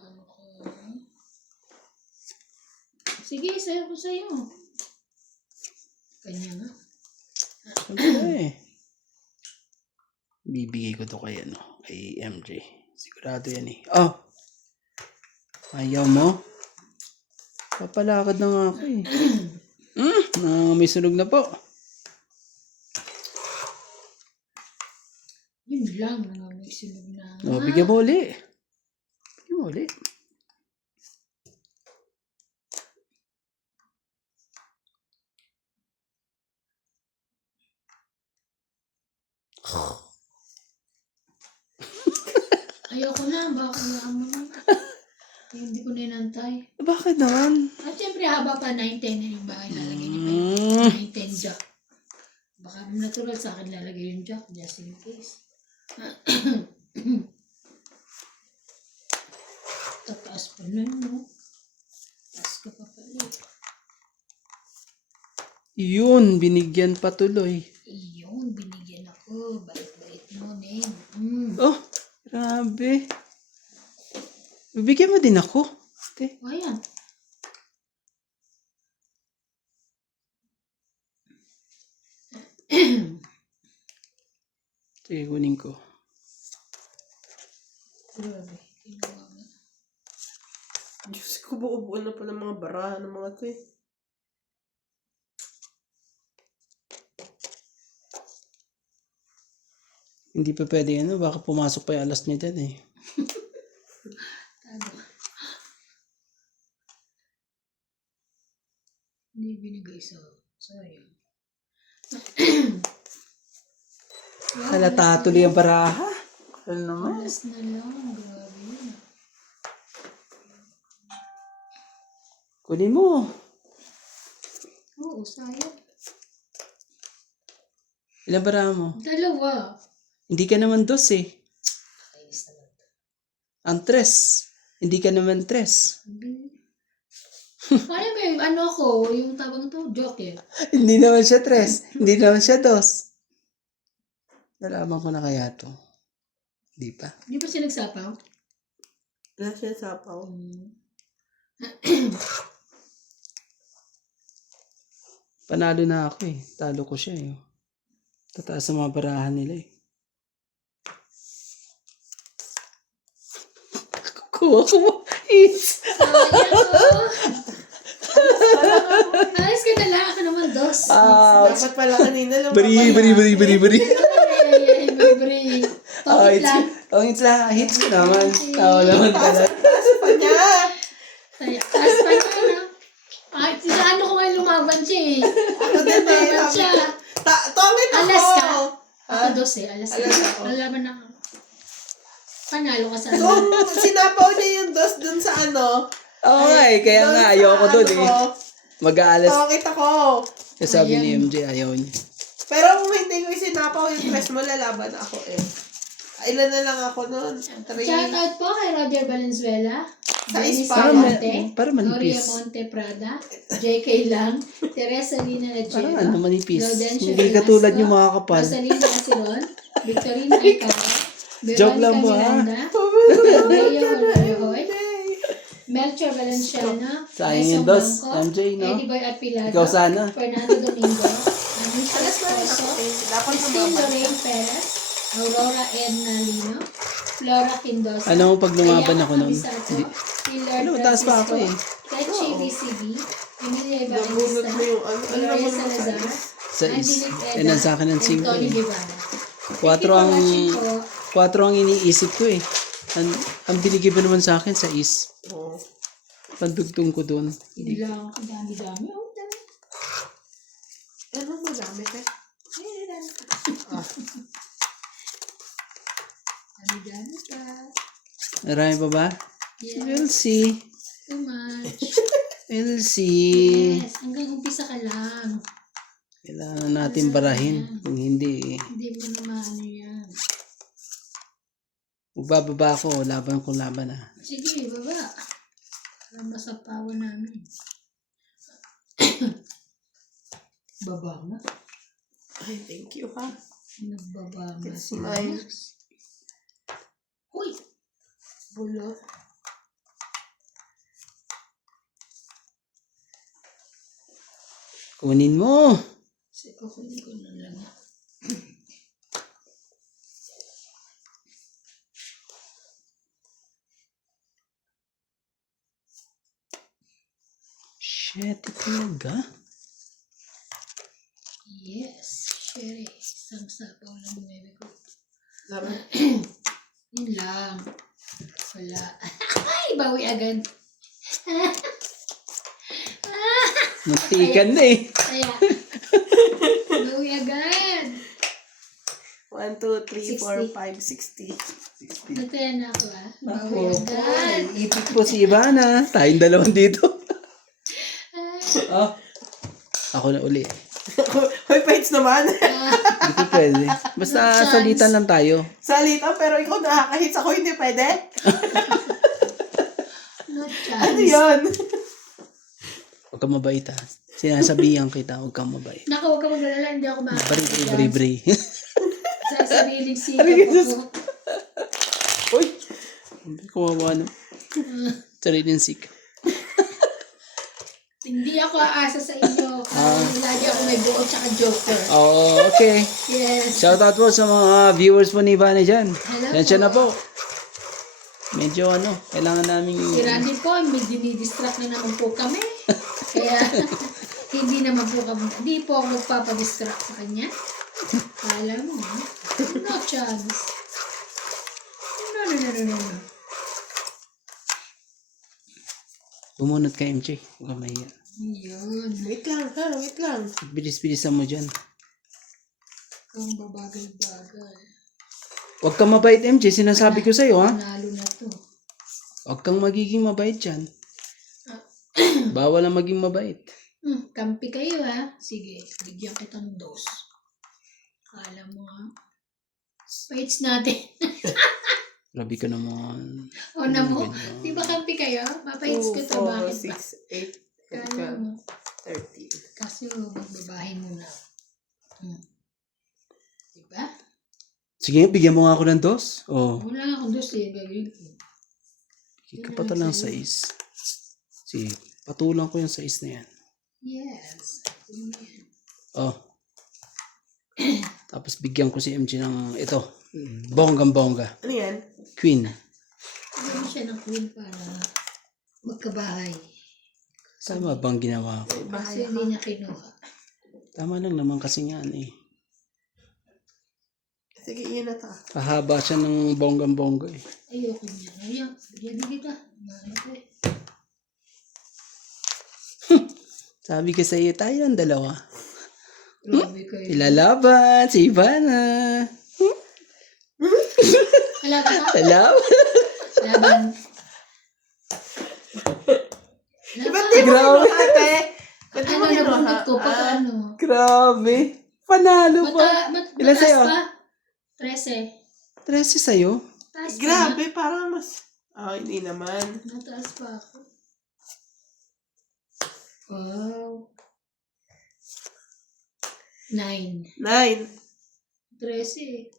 Ano ko. Sige, sayo ko sa'yo. Kanya nga. Okay. Bibigay ko to kay kay MJ. Sigurado yan eh. Oh! Ayaw mo? Papalakad na nga ako eh. May sunog na po. Yun lang, nangamoy sunog na nga. Oh, bigyan mo uli. Bigyan mo uli. Ayoko na, baka kailangan mo na. Hindi ko na inantay. Bakit naman? At syempre, haba pa 9-10 na yung bahay lalagay niya pa 9-10 jack. Baka natural sa akin lalagay yung jack, just in case. Tataas pa na, no? Taas ka pa pala. Yun, binigyan pa tuloy. Iyon, binigyan ako. Bait-bait mo, Nen. Oh, grabe. Bibigyan mo din ako. Okay. O, ayan. Sige, kunin ko. Grabe. Ginawa mo. Diyos ko, buo-buo na pala mga barahan ng mga to eh. Hindi pa pwede baka pumasok pa yung alas niya dyan eh. Tago. Hindi binigay sa sayang. Halata tuloy ang baraha. Ano naman? Alas na lang. Grabe yun. Kunin mo. Oo, sayang. Ilan baraha mo? Dalawa. Hindi ka naman dos eh. Kainis naman. Ang tres. Hindi ka naman tres. Paano ba yung ano ko, yung tabang to, joker? Hindi naman siya tres. Hindi naman siya dos. Nalaman ko na kaya to. Hindi pa. Hindi pa siya nagsapaw? Wala siya sapaw. Panalo na ako eh. Talo ko siya eh. Tataas sa mga barahan nila eh. Kuha ko mo. Hits. Ayos ka na lang, ako naman dos. Dapat pala kanina Bari. Ay, bri. Oh, Topic hits. lang. Oh, hits lang. Hits ko naman. Tao naman pala. pa niya. Taas pa niya na. Ay, ano ko ngayon lumaban siya eh. Ako din eh. Lumaban siya. Tongit ako. Alas ka. Ako dos eh, alas ka. Alas ako. Lalaban ako. Panalo ka sa Kung sinapaw niya yung dos dun sa ano. Oo nga eh. Kaya dun nga sa ayoko dun ano eh. ko, Mag-aalas. Tongit ako. Kasi sabi ni MJ ayaw niya. Pero kung hindi ko sinapaw yung tres mo, lalaban ako eh. Ilan na lang ako nun? 3. shout out po kay Roger Valenzuela, Sa Dennis Ispano. Monte, Para Gloria manipis. Monte Prada, JK Lang, Teresa Lina Parang Lachero, manipis. Laudencio Hindi Velasco, katulad yung mga kapal. Rosalina Asiron, Victorina Icara, Joke lang Veronica po, ha? Miranda, Leo Hoy, Melchor Valenciano, Sayang Aison yung dos. Blanco, MJ, no? Eddie Boy Apilado, Ikaw sana. Fernando Domingo, Anissa Esposo, Dapat Christine lumaban. Lorraine Perez, Aurora Edna Lino, Flora Quindosa, Ano mo pag lumaban Ayaka ako nun? Abisato, Hindi. Pilar Ano, taas pa ako eh. Techi BCB, Emilia Nabunot Evangelista, mo yung ano. Ano Gloria naman Salazar, Sa is. Angelique Yan ang sa akin ng and 5 Tony eh. Guevara. 4 ang... Thank you for watching po. 4 ang iniisip ko eh. Ang binigay ba naman sa akin sa is. Oo. Pandugtong ko doon. Hindi lang, ang dami-dami. Oh, dami. Ano madami ka? Ay, dami pa. Dami-dami pa. Marami pa ba? Yes, We'll see. too much. We'll see. Yes, hanggang umpisa ka lang. Kailangan natin barahin. Kung hindi, Hindi mo naman ano yan. magbababa ako. Laban kung laban ah. Sige, baba. Para masapawan namin. Baba na. Ay, thank you, ha? Nagbaba na It's sila. mine. Uy! Bulok. Kunin mo. Kukunin ko na lang. Shit, talaga. Yes, sherry. Isang sapaw lang bebe ko. Sarap. Yun lang. Wala. Ay, bawi agad. Muntikan na eh. Kaya, bawi agad. 1, 2, 3, 4, 5, 60. Nataya na ako Bawi Ako. agad. Ipit po si Ivana. Tayong dalawang dito. Oh. Ako na uli. Hoy, Paits naman. Hindi ko pwede. Basta Chance. salitan lang tayo. Salita, pero ikaw nakakahits ako, hindi pwede. No Ano chance. yun? Huwag kang mabait ha. Sinasabihan kita, huwag kang mabait. Naku, huwag ka magalala. Hindi ako makakita. Bri. Sa sariling sikap ako. Uy! Hindi ko mawawa no. Sariling sik. Hindi ako aasa sa inyo. Lagi ako may buo tsaka joker. Oh, okay. Yes. Shoutout po sa mga viewers po ni Ivana dyan. Hello Yan siya po. na po. Medyo kailangan namin Si Randy po, may dinidistract na naman po kami. Kaya, hindi naman po kami, hindi po ako magpapadistract sa kanya. Kala mo, ha? No chance. No. bumunot ka MJ. Huwag kang mahiya. Yun. Wait lang, ha? Wait lang. Bilis-bilisan mo dyan. Kung babagal-bagal. Huwag kang mabait MJ. Sinasabi ko sa'yo ha. Panalo na to. Huwag kang magiging mabait dyan. Bawal ang maging mabait. Kampi kayo, ha? Sige, bigyan kitang dos. Kala mo, ha? Paits natin. Grabe ka naman. O na mo, di ba kampi kayo? Mapaits ko to, 2, bakit 4, ba? 6, 8, Kala mo. 13. Kasi magbabahin muna. Diba? Sige, bigyan mo nga ako ng dos. Oh, Wala akong dos eh, gagawin ko. kapatan ng sais. Sige, patulang ko yung sais na yan. Yes. Yan. Oh. Tapos bigyan ko si MJ ng ito. Bonggang-bongga. Ano yan? Queen. Gawin siya ng queen para magkabahay. Tama bang ginawa ko? Kasi hindi niya kinuha. Tama lang naman kasi nga eh. Sige, iyan na ta. Pahaba siya ng bonggang-bongga eh. Ayoko niya. Ayan, bigyan din kita. Ito eh. Sabi ko sa iyo, tayo ang dalawa. Grabe kayo. Ilalaban si Ivana. Wala ka na? Lalaban. Laban. Ba't di mo Grabe. kinuha, ate? Ba't di Ano mo kinuha? nabunot ko pa ano? Grabe. Panalo pa. Ilan Mataas sa'yo? pa? 13. 13 sa'yo? Taas pa Grabe, parang mas... hindi naman. na. Mataas pa ako. Wow. 9. 9. 13.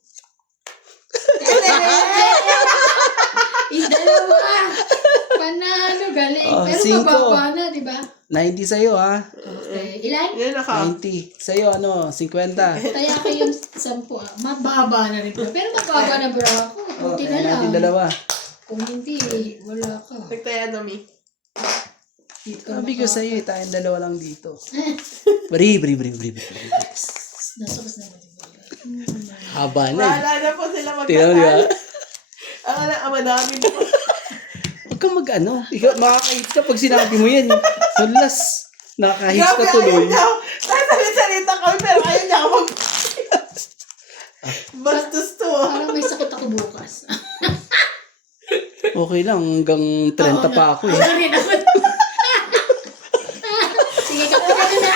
Yung dalawa. Panalo, galing. Oh, Pero 5. mababa na, di ba? 90 sa'yo ha. Okay. Ilan? Yan naka. 90. Sa'yo 50. Kaya kayong 10. Mababa na rin. Pero mababa na bro ako. Oh, Kunti na ayan lang. natin dalawa. Kung hindi, wala ka. Nagtaya na, Mi. Dito Sabi ko sa'yo, tayong dalawa lang dito. Bri. Nasukas na ba? Haba na eh. Wala na po sila Tingnan mo, di ba? magkakal. Ang madami po. Huwag kang ikaw, makakahit ka pag sinabi mo yan. Halas, nakakahit ka Grabe, tuloy. ayaw niya. Sasalita kami, pero ayaw niya ako mag... Bastos to. Parang may sakit ako bukas. Okay lang, hanggang 30 pa ako eh. Wala rin ako. Sige, kapag na.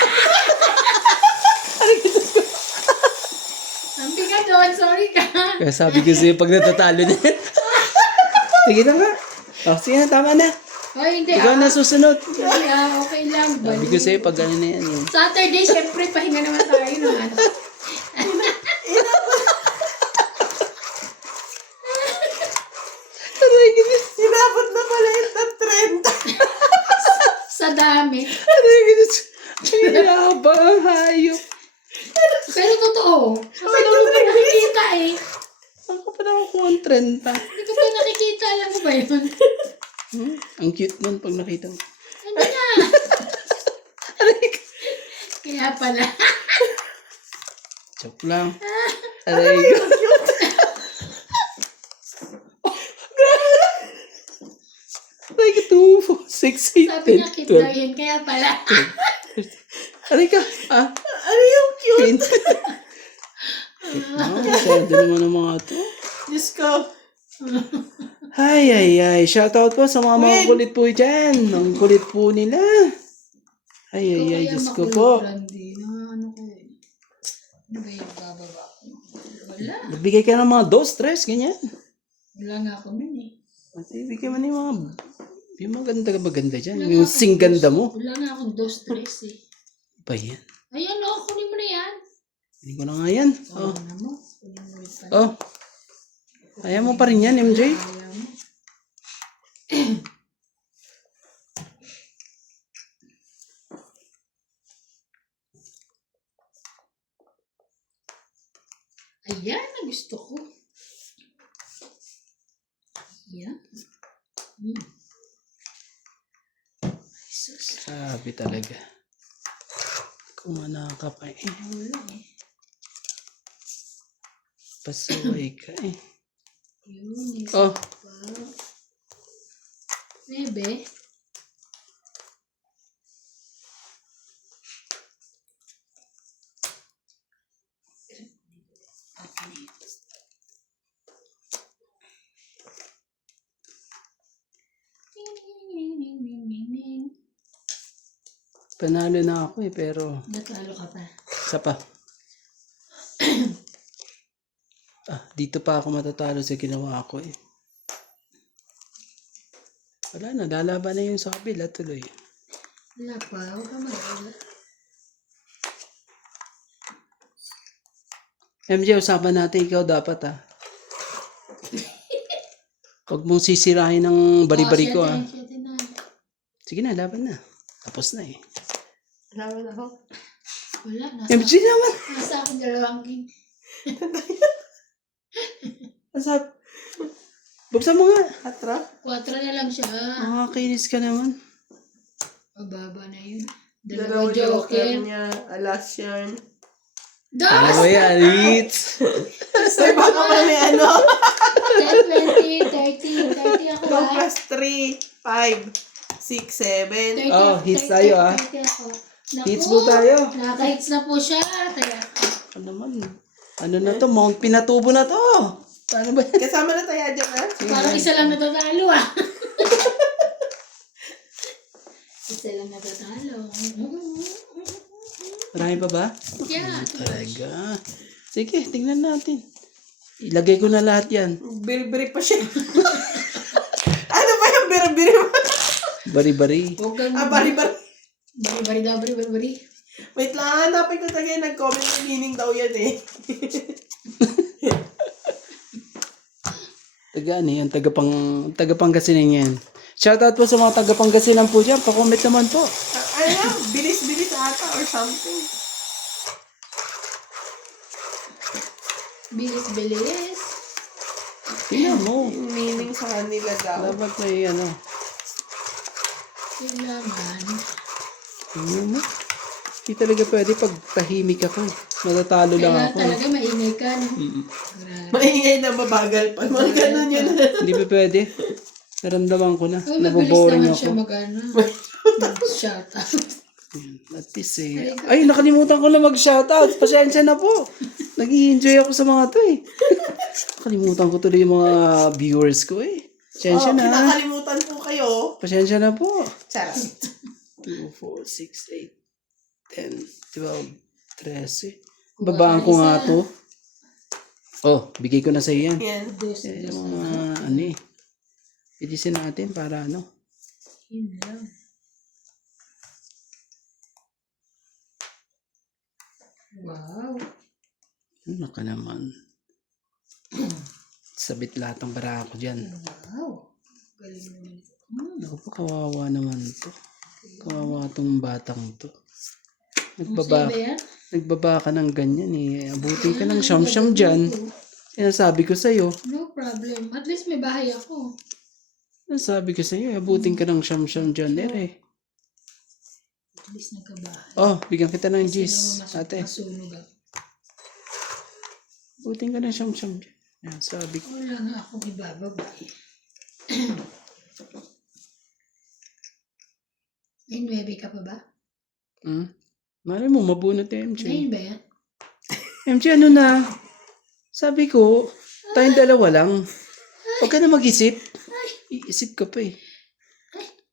Ampi ka doon, sorry ka. Kaya sabi ko sa'yo, pag natatalo na yan. Sige na nga. Oh, sige na, tama na. Ay, hindi. Ikaw na susunod. Okay lang. Sabi ko sa'yo, pag ano na yan eh. Saturday, syempre, pahinga naman tayo ng ano. Aray, ginis. Inabot na pala yung top 30. Sa dami. Aray, ginis. Kinaba, hayop. Pero totoo. Kasi hindi ko pa nakikita eh. Ako pa nakukuha ang 30. Hindi ko pa nakikita. Alam mo ba yun? Ang cute nun pag nakita mo. Ano na? Kaya pala. Joke lang. Aray. Aray ka, 2, 4, 6, 8, Sabi niya, keep 10, daw yun. Kaya pala. 12. Aray ka. Ano yung cute? 20. Masyado naman ang mga to. Diyos ko. Ay. Shoutout po sa mga kulit po dyan. Ang kulit po nila. Ay. Diyos ko po. Randy, na ano ko eh. Ano ba yung bababa ko? Wala. Nagbigay ka ng mga 2, 3, ganyan. Wala nga ako nun eh. Kasi bigyan mo yung mga maganda dyan. Yung singganda mo. Wala nga akong 2-3 eh. Ba yan? Ayan o, kunin mo na yan. Hindi ko na nga yan. Oh. Ano mo? Kunin mo ulit pa. Oh. Ayaw mo pa rin yan, MJ? Ayaw mo. Ayan na gusto ko. Ayan. Ay, sus. Sabi talaga. Kumana ka pa eh. Wala eh. Pasaway ka eh. Yun, isa Oh. pa. Bebe. Panalo na ako eh, pero Natalo ka pa. isa pa. Dito pa ako matatalo sa ginawa ko eh. Wala na, lalaban na yung sa kabila tuloy. Wala pa. Huwag ka mag-alala. MJ, usapan natin, ikaw dapat Huwag mong sisirahin ng bari-bari ko Siyete na. Sige na, laban na. Tapos na eh. Laban ako. Wala. MJ naman! Nasa akin dalawang king. Asap. Buksan mo nga. 4. 4 na lang siya. Kinis ka naman. Mababa na yun. Dalawa Dalawang joker joker. niya. Alas yan. Ano Dos! ba yan? It's... Ay, baka pa may ano. 10, 20, 30. 30 ako 2 plus 3, 5, 6, 7. 30, Oh, hits tayo, 30 ako. Naku, Hits mo tayo. Naka-hits na po siya. Kaya, Ano naman? Ano na to? Mount Pinatubo na to. Paano ba yan? Kasama na tayo dyan, ha? parang isa lang natatalo Isa lang natatalo. Marami pa ba? Yeah. Talaga. Sige, tingnan natin. Ilagay ko na lahat yan. Biri-biri pa siya. Ano ba yung biri-biri mo? Bari-bari. Huwag kang Bari-bari. bari-bari. Wait lang, hanapin ko talaga yung nag-comment ng meaning daw yan eh. Taga ano yan? Tagapangasinan yan. Shoutout po sa mga tagapangasinan po dyan. Pa-comment naman po. Ano, bilis-bilis ata or something. Bilis-bilis. Tingnan mo. Yung meaning sa kanila daw. Dapat may ano. Kailangan. Tingnan mo. Hindi talaga pwede pag tahimik ako. Matatalo lang Kailangan ako. talaga maingay ka, no? Mm-mm. Maingay na mabagal pa. Mga ganun yun. Hindi pa pwede. Naramdaman ko na. Ay, mabilis Naboboring naman ako. siya mag-ano. Shout out. At least eh. Ay, nakalimutan ko na mag-shoutout. Pasensya na po. Nag-i-enjoy ako sa mga to eh. Nakalimutan ko tuloy yung mga viewers ko eh. Pasensya na. Kinakalimutan po kayo. Pasensya na po. Charot. 2, 4, 6, 8, 10, 12, 13. Babaan ko nga to. Oh, bigay ko na sa iyo yan. Yan. Yung mga ano eh. Itisin natin para ano. Yun lang. Wow. Ano ka naman? Sabit lahat ng bara ko dyan. Wow. Galing naman ito. Ako pa, kawawa naman to. Kawawa tong batang to. Ang saya ba yan? Nagbaba ka ng ganyan eh. Abutin ka ng siyam-siyam dyan. Sinasabi ko sa'yo. No problem. At least may bahay ako. Sinasabi ko sa'yo, abutin ka ng siyam-siyam dyan. Eh. At least nagkabahay. Oh, bigyan kita ng gis, Sino mo ate. masunog ako. Abutin ka ng siyam-siyam dyan. Yan, sabi ko. Wala nga akong ibababa eh. May 9 ka pa ba? Malay mo, mabunot yung MJ. 9 ba yan? MJ, ano na? Sabi ko, tayong dalawa lang. Huwag ka na mag-isip. Iisip ka pa eh.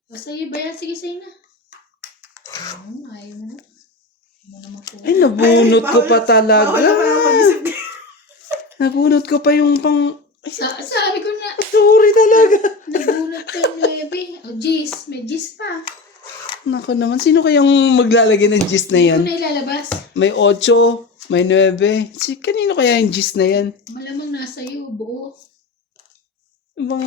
Basta yun ba yan? Sige, sa'yo na. Ayaw mo na. Ayaw mo naman po. Ay, nabunot ko pa talaga. Wala pa ako mag-isip. Nabunot ko pa yung pang... Sabi ko na, Sorry talaga. nagbunot ka yung 9. O, Gis. May Gis pa. Nako naman, sino kayang maglalagay ng gis na yan? Ano na ilalabas? May 8, may 9. Kanino kaya yung gis na yan? Malamang nasa iyo, buo. Ibang...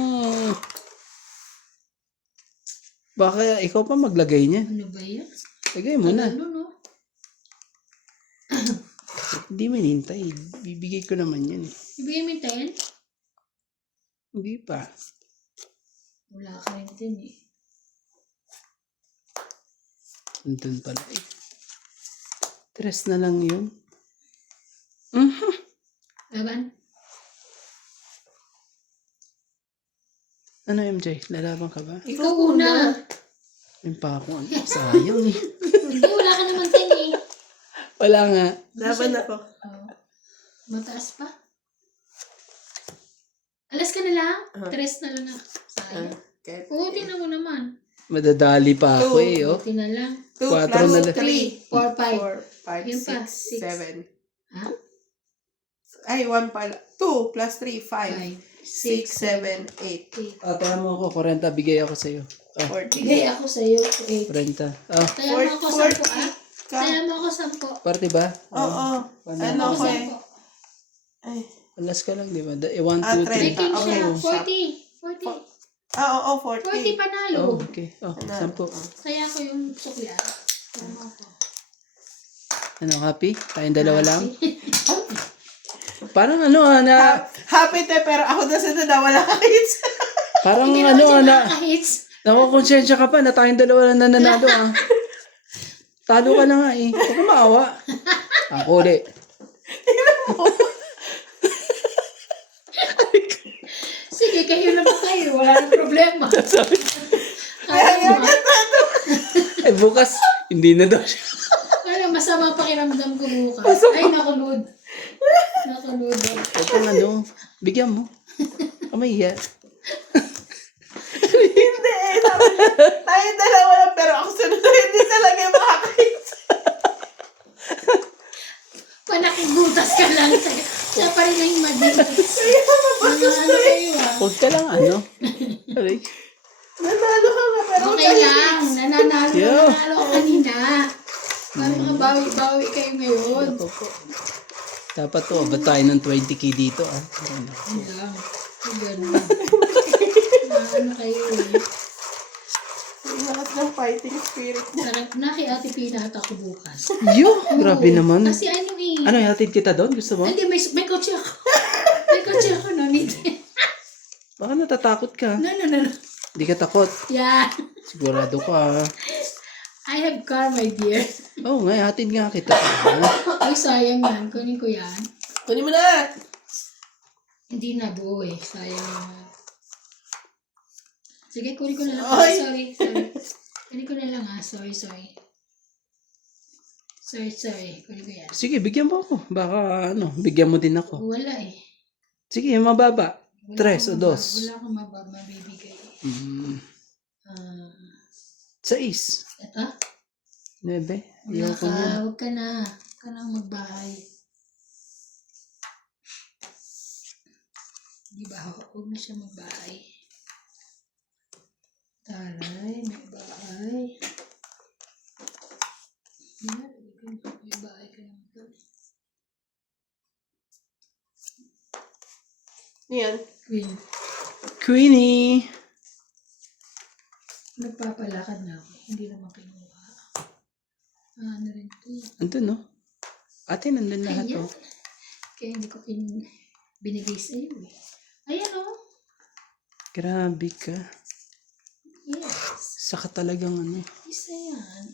Baka ikaw pa maglagay niya. Ano ba yan? Lagay mo na. Ano, no? Hindi mo hinintay. Bibigay ko naman yan eh. Ibigay mo yung 10? Hindi pa. Wala ka rin din eh. Nandun pala eh. 3 na lang yun. Laban? Ano MJ? Lalaban ka ba? Ikaw una. Yung pa ako. Ano? Sayang eh. Hindi, wala ka naman 10 eh. Wala nga. Laban ako. Oh. Mataas pa. Alas ka na lang? 3 na lang ako. Sayang. Okay. Oo, tingnan mo naman. Madadali pa ako eh. Oh. Buti na lang. 2 Quatro plus na lang. 3. 4, 5. 4, 5, Yun pa, 6, 6. 7. Ha? Ay, 1 pala. 2 plus 3, 5, 5. 6, 7, 8. 8. Kaya mo ako, 40. Bigay ako sa'yo. 40. Bigay ako sa iyo 8. 40. Kaya mo ako 10 ah. Ka. Kaya mo ako 10. 40 ba? Oo. Ano Ako ko eh. 10. Ay. Alas ka lang, di ba? 1, 2, 3. 30. Breaking Okay. siya. 40. 40. Oo, 40. 40 panalo. Oh, okay. Oh, 10. Kaya ako yung suklian. Kaya mo ako. Ano, happy? Tayong dalawa lang? Parang ano, na... Happy te, pero ako na sa wala ka hits. Parang Hindi ano, naman siya na... nakaka-hits. Nakakonsensya ka pa na tayong dalawa lang nananalo, ah. Talo ka na nga, eh. Huwag ka maawa. Ako ulit. Sige, kayo na ba kayo? Wala nang problema. Kaya mo. Eh, bukas, hindi na daw siya. Kaya masama ang pakiramdam ko bukas. Ay, nakulod. Nakulod. Huwag kang ano, bigyan mo. Kamahiya. Hindi eh. Sabi niya, tayo dalawa lang, pero ako sunod na hindi talaga yung makaka-hits. Panakigutas ka lang. Siya pa rin ang madilis. Ano kayo ah? Huwag ka lang, ano. Aray. Nanalo ka nga, pero Okay lang. Nananalo Yeah. nanalo ka kanina. Para mga bawi-bawi kayo ngayon. Ako po. Dapat to, abot tayo ng 20k dito, ah. Ano. Ano lang. Ganun. Ano kayo eh. ang lakas ng fighting spirit niya. Sarap na kay Ate Pina at ako bukas. Yo, grabe naman. Kasi ano eh. Ano, hatid kita doon? Gusto mo? Hindi, may kotse ako. May kotse ako, no need. Baka natatakot ka. No. Hindi ka takot. Yeah. Sigurado ka. I have car, my dear. Oo nga, hatid nga kita. Ay, sayang yan. Kunin ko yan. Kunin mo na! Hindi na buo eh. Sayang naman. Sige, kunin ko na lang. Ay! Sorry. Kunin ko na lang ah. Sorry. Sorry. Kunin ko yan. Sige, bigyan mo ako. Baka, ano, bigyan mo din ako. Wala eh. Sige, mababa. Wala 3 o 2. Wala akong mabibigay. Ah, 6. ito? 9. Wala Ayoko ka. niya. Huwag ka na. Huwag ka nang magbahay. Di ba? Huwag na siya magbahay. Taray. yan? Queen. Queenie! Nagpapalakad na ako. Hindi naman kinuha. Ano rin ito. Andun, no? Ate, nandun lahat, Ayan. oh. Kaya hindi ko binigay sa iyo eh. Ayan o. Grabe ka. Yes. Saka talagang ano. Isa yan.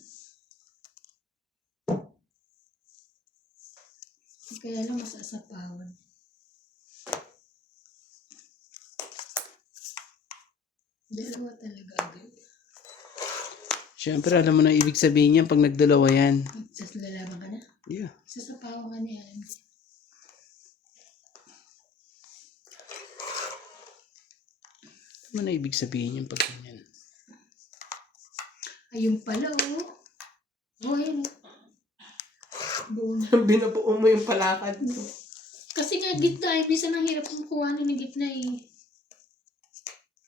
Kaya lang masasapawan. Dalawa talaga agad. Siyempre, alam mo na ibig sabihin niyan pag nagdalawa yan. Lalaban ka na. Yeah. Sasapawan ka niya. Alam mo na ibig sabihin niyan pag ganyan. Ayun pala oh. Oh, ayun. Buo na. Binubuo mo yung palakad mo. Kasi nga gitna eh. Bisa nang hirap kong kuhanin ng gitna eh.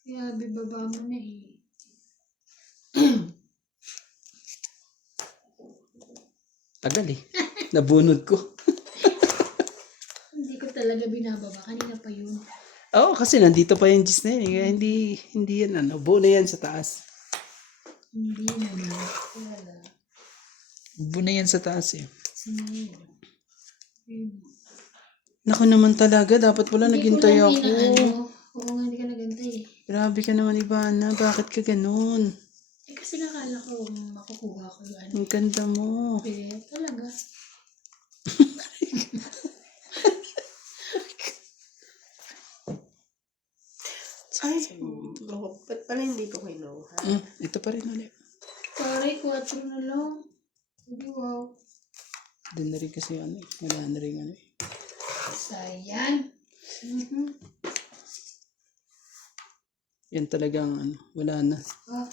Kaya bibaba mo na eh. Tagal eh. Nabunod ko. Hindi ko talaga binababa. Kanina pa yun. Oo, kasi nandito pa yung gis na yun. Kaya hindi yan ano. Buo na yan sa taas. Hindi naman. Wala. Buo na yan sa taas eh. Sinayin. Ayun. Naku naman talaga. Dapat pala naghintay ako. Oo nga, hindi ka nagantay eh. Grabe ka naman, Ivana. Bakit ka ganun? Eh kasi nakala ko makukuha ko yung ano. Ang ganda mo. Eh, talaga. Ay, ba't pala hindi ko kinuha? Ito pa rin ulit. Taray, 4 na lang. Hindi, wow. Doon na rin kasi ano eh. Wala na rin ano eh. Sayang. Yan talagang ano. Wala na. Oh,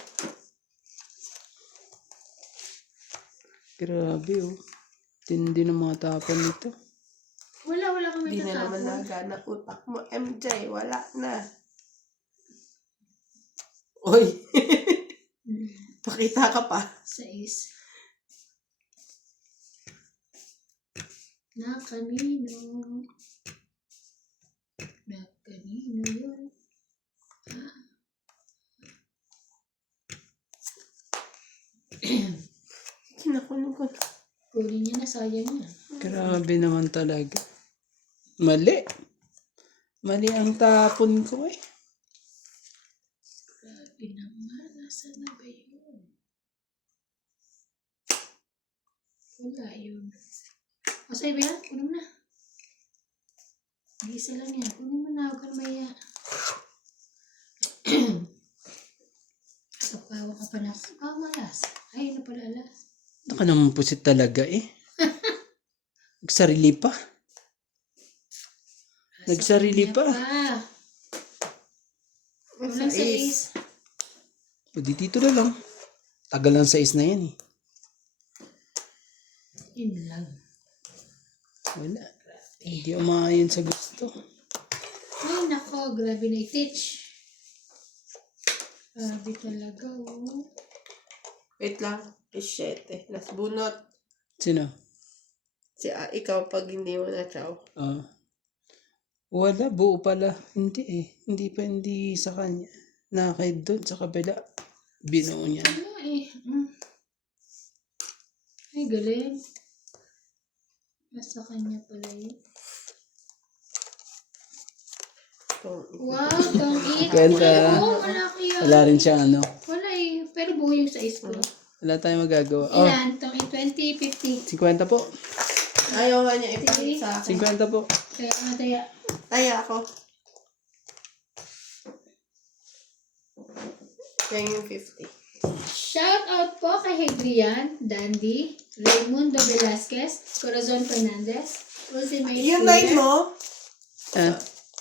Grabe oh. Tindi ng mga tapon nito. wala kami Hindi na naman tatapon. nagana utak mo, MJ. Wala na. Uy! Pakita ka pa. 6. Na kanino? Na kanino yun? Kinakunin ko na. Kunin niya na, sayang niya. Grabe naman talaga. Mali. Mali ang tapon ko eh. Grabe naman, nasa na ba yun? Wala yun. O, sa'yo ba yan? Kunin mo na. Mag-isa lang yan. Kunin mo na, huwag ka na maya. Kapawa ka pa na. Malas. Ay, na pala alas. Naka naman pusit talaga eh. Nagsarili pa. Nagsarili pa. Walang sa is. O di dito na lang. Tagal lang sa is na yan eh. Yun lang. Wala. Hindi umayon sa gusto. Ay, nako. Grabe na i-teach. Grabe talaga, oh. Wait lang. 7. Las bunot. Sino? Ikaw pag hindi mo na chow. Wala, buo pala. Hindi eh. Hindi sa kanya. Nakakay doon sa kabila. Binuo niya. Ano eh. Ay, galing. Nasa kanya pala yun. Wow, tong-it. Ganda. Oo, wala ko yun. Wala rin siya ano. Wala eh. Pero buo yung size ko. Wala tayong magagawa. Oh, Ilan? Tong-it 20, 50. 50 po. Ayaw nga niya ipakita sa akin. 50 po. Kaya nga taya. Taya ako. Yan yung 50. Shout out po kay Hadrian, Dandy, Raimundo Velasquez, Corazon Fernandez, Ultimate Yung Player, 9 mo?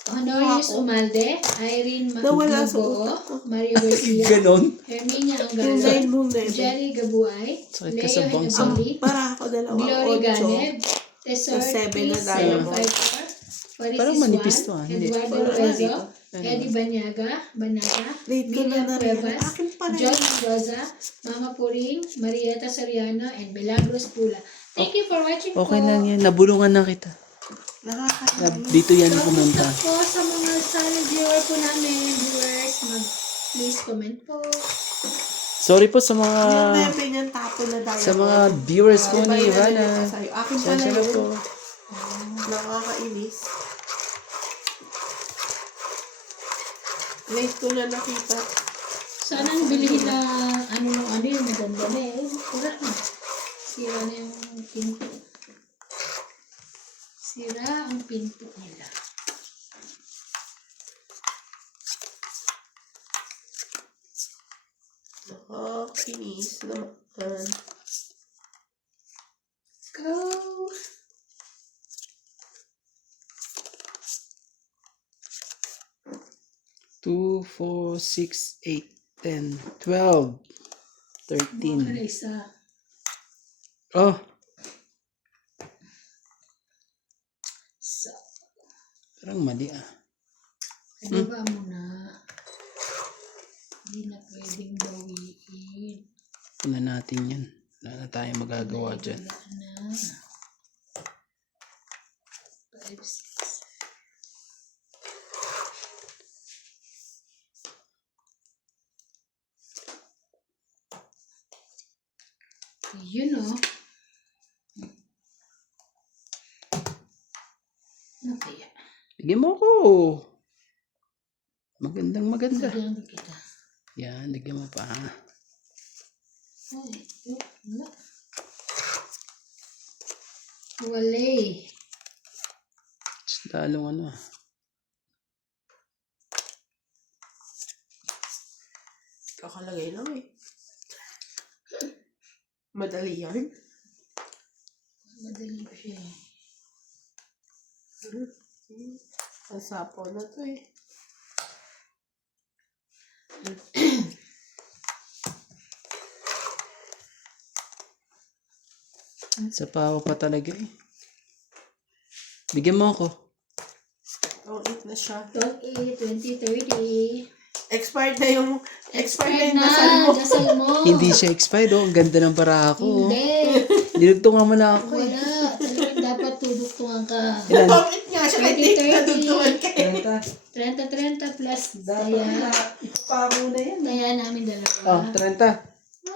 Honorius Umalde, Irene Nawala sa Mabuo, utak ko. Mario Garcia, Ganon. Herminia Yung Angalo, 9 mo, 9. Jerry Gabuay, Sakit ka Leo sa bangs, Henabali, Para ako dalawa. Glory 8. Ganeb, Tesor Sa 7 na Peace tayo. 754, Faris Parang manipis to, Iswan, hindi. Eduardo Wala na Rezo, dito. Eddie Banaga, Late ko Mila na rin. Cuevas, Akin pa rin. John Mendoza, Mama Puring, Marieta Soriano, and Milagros Pula. Thank you for watching Okay po. lang yan. Nabulungan na kita. Nakakainis. Dito yan So, pumunta. kumusta po sa mga silent viewer po namin, viewers, please comment po. Sorry po sa mga Yung bebe niyan tapo na dahil. sa mga viewers po Iba ni yun na Ivana. din sa'yo. Akin pala Sensya na yun. po. Nakakainis. Late ko na nakita. Sana ang bilhin na ano yung maganda na eh. Sira na. Sira na yung pinto. Sira ang pinto nila. Nakakainis naman. Go! 2, 4, 6, 8, 10, 12, Mga 13. isa. Oh, So, parang mali diba mo na. Hindi na pwedeng bawiin. Una natin yan. Wala na tayong magagawa dyan. Wala na. 5, 6. Yun o. Ano kaya? Bigyan mo ako. Magandang maganda. Bigyan mo kita. Yan, bigyan mo pa. Ay, wala. Wala eh. Lalong ano. Kakalagay lang eh. Madali yan. Madali pa siya eh. Ang sapo na to eh. Sa pawa pa talaga eh. Bigyan mo ako. Oh, eat na siya. 2030. Expired na yung Expired dasal na. mo. Dasal mo. Hindi siya expired oh. Ang ganda ng para ako. Oh. Hindi. Dinugtungan mo na ako eh. Wala. Talagang dapat tuduktungan ka. Ilan? Bakit nga siya? Kaya take na 2030. dugtungan kayo. 30 plus. Kaya, Ipapako na yan. kaya namin dalawa. Oh, 30.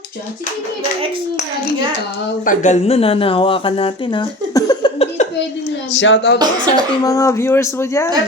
Diyan, sige, pwede Na-expired laging nga. ikaw. Tagal nun ha. Nahawakan natin ha. Hindi pwedeng laging Shout out po sa ating mga viewers mo dyan.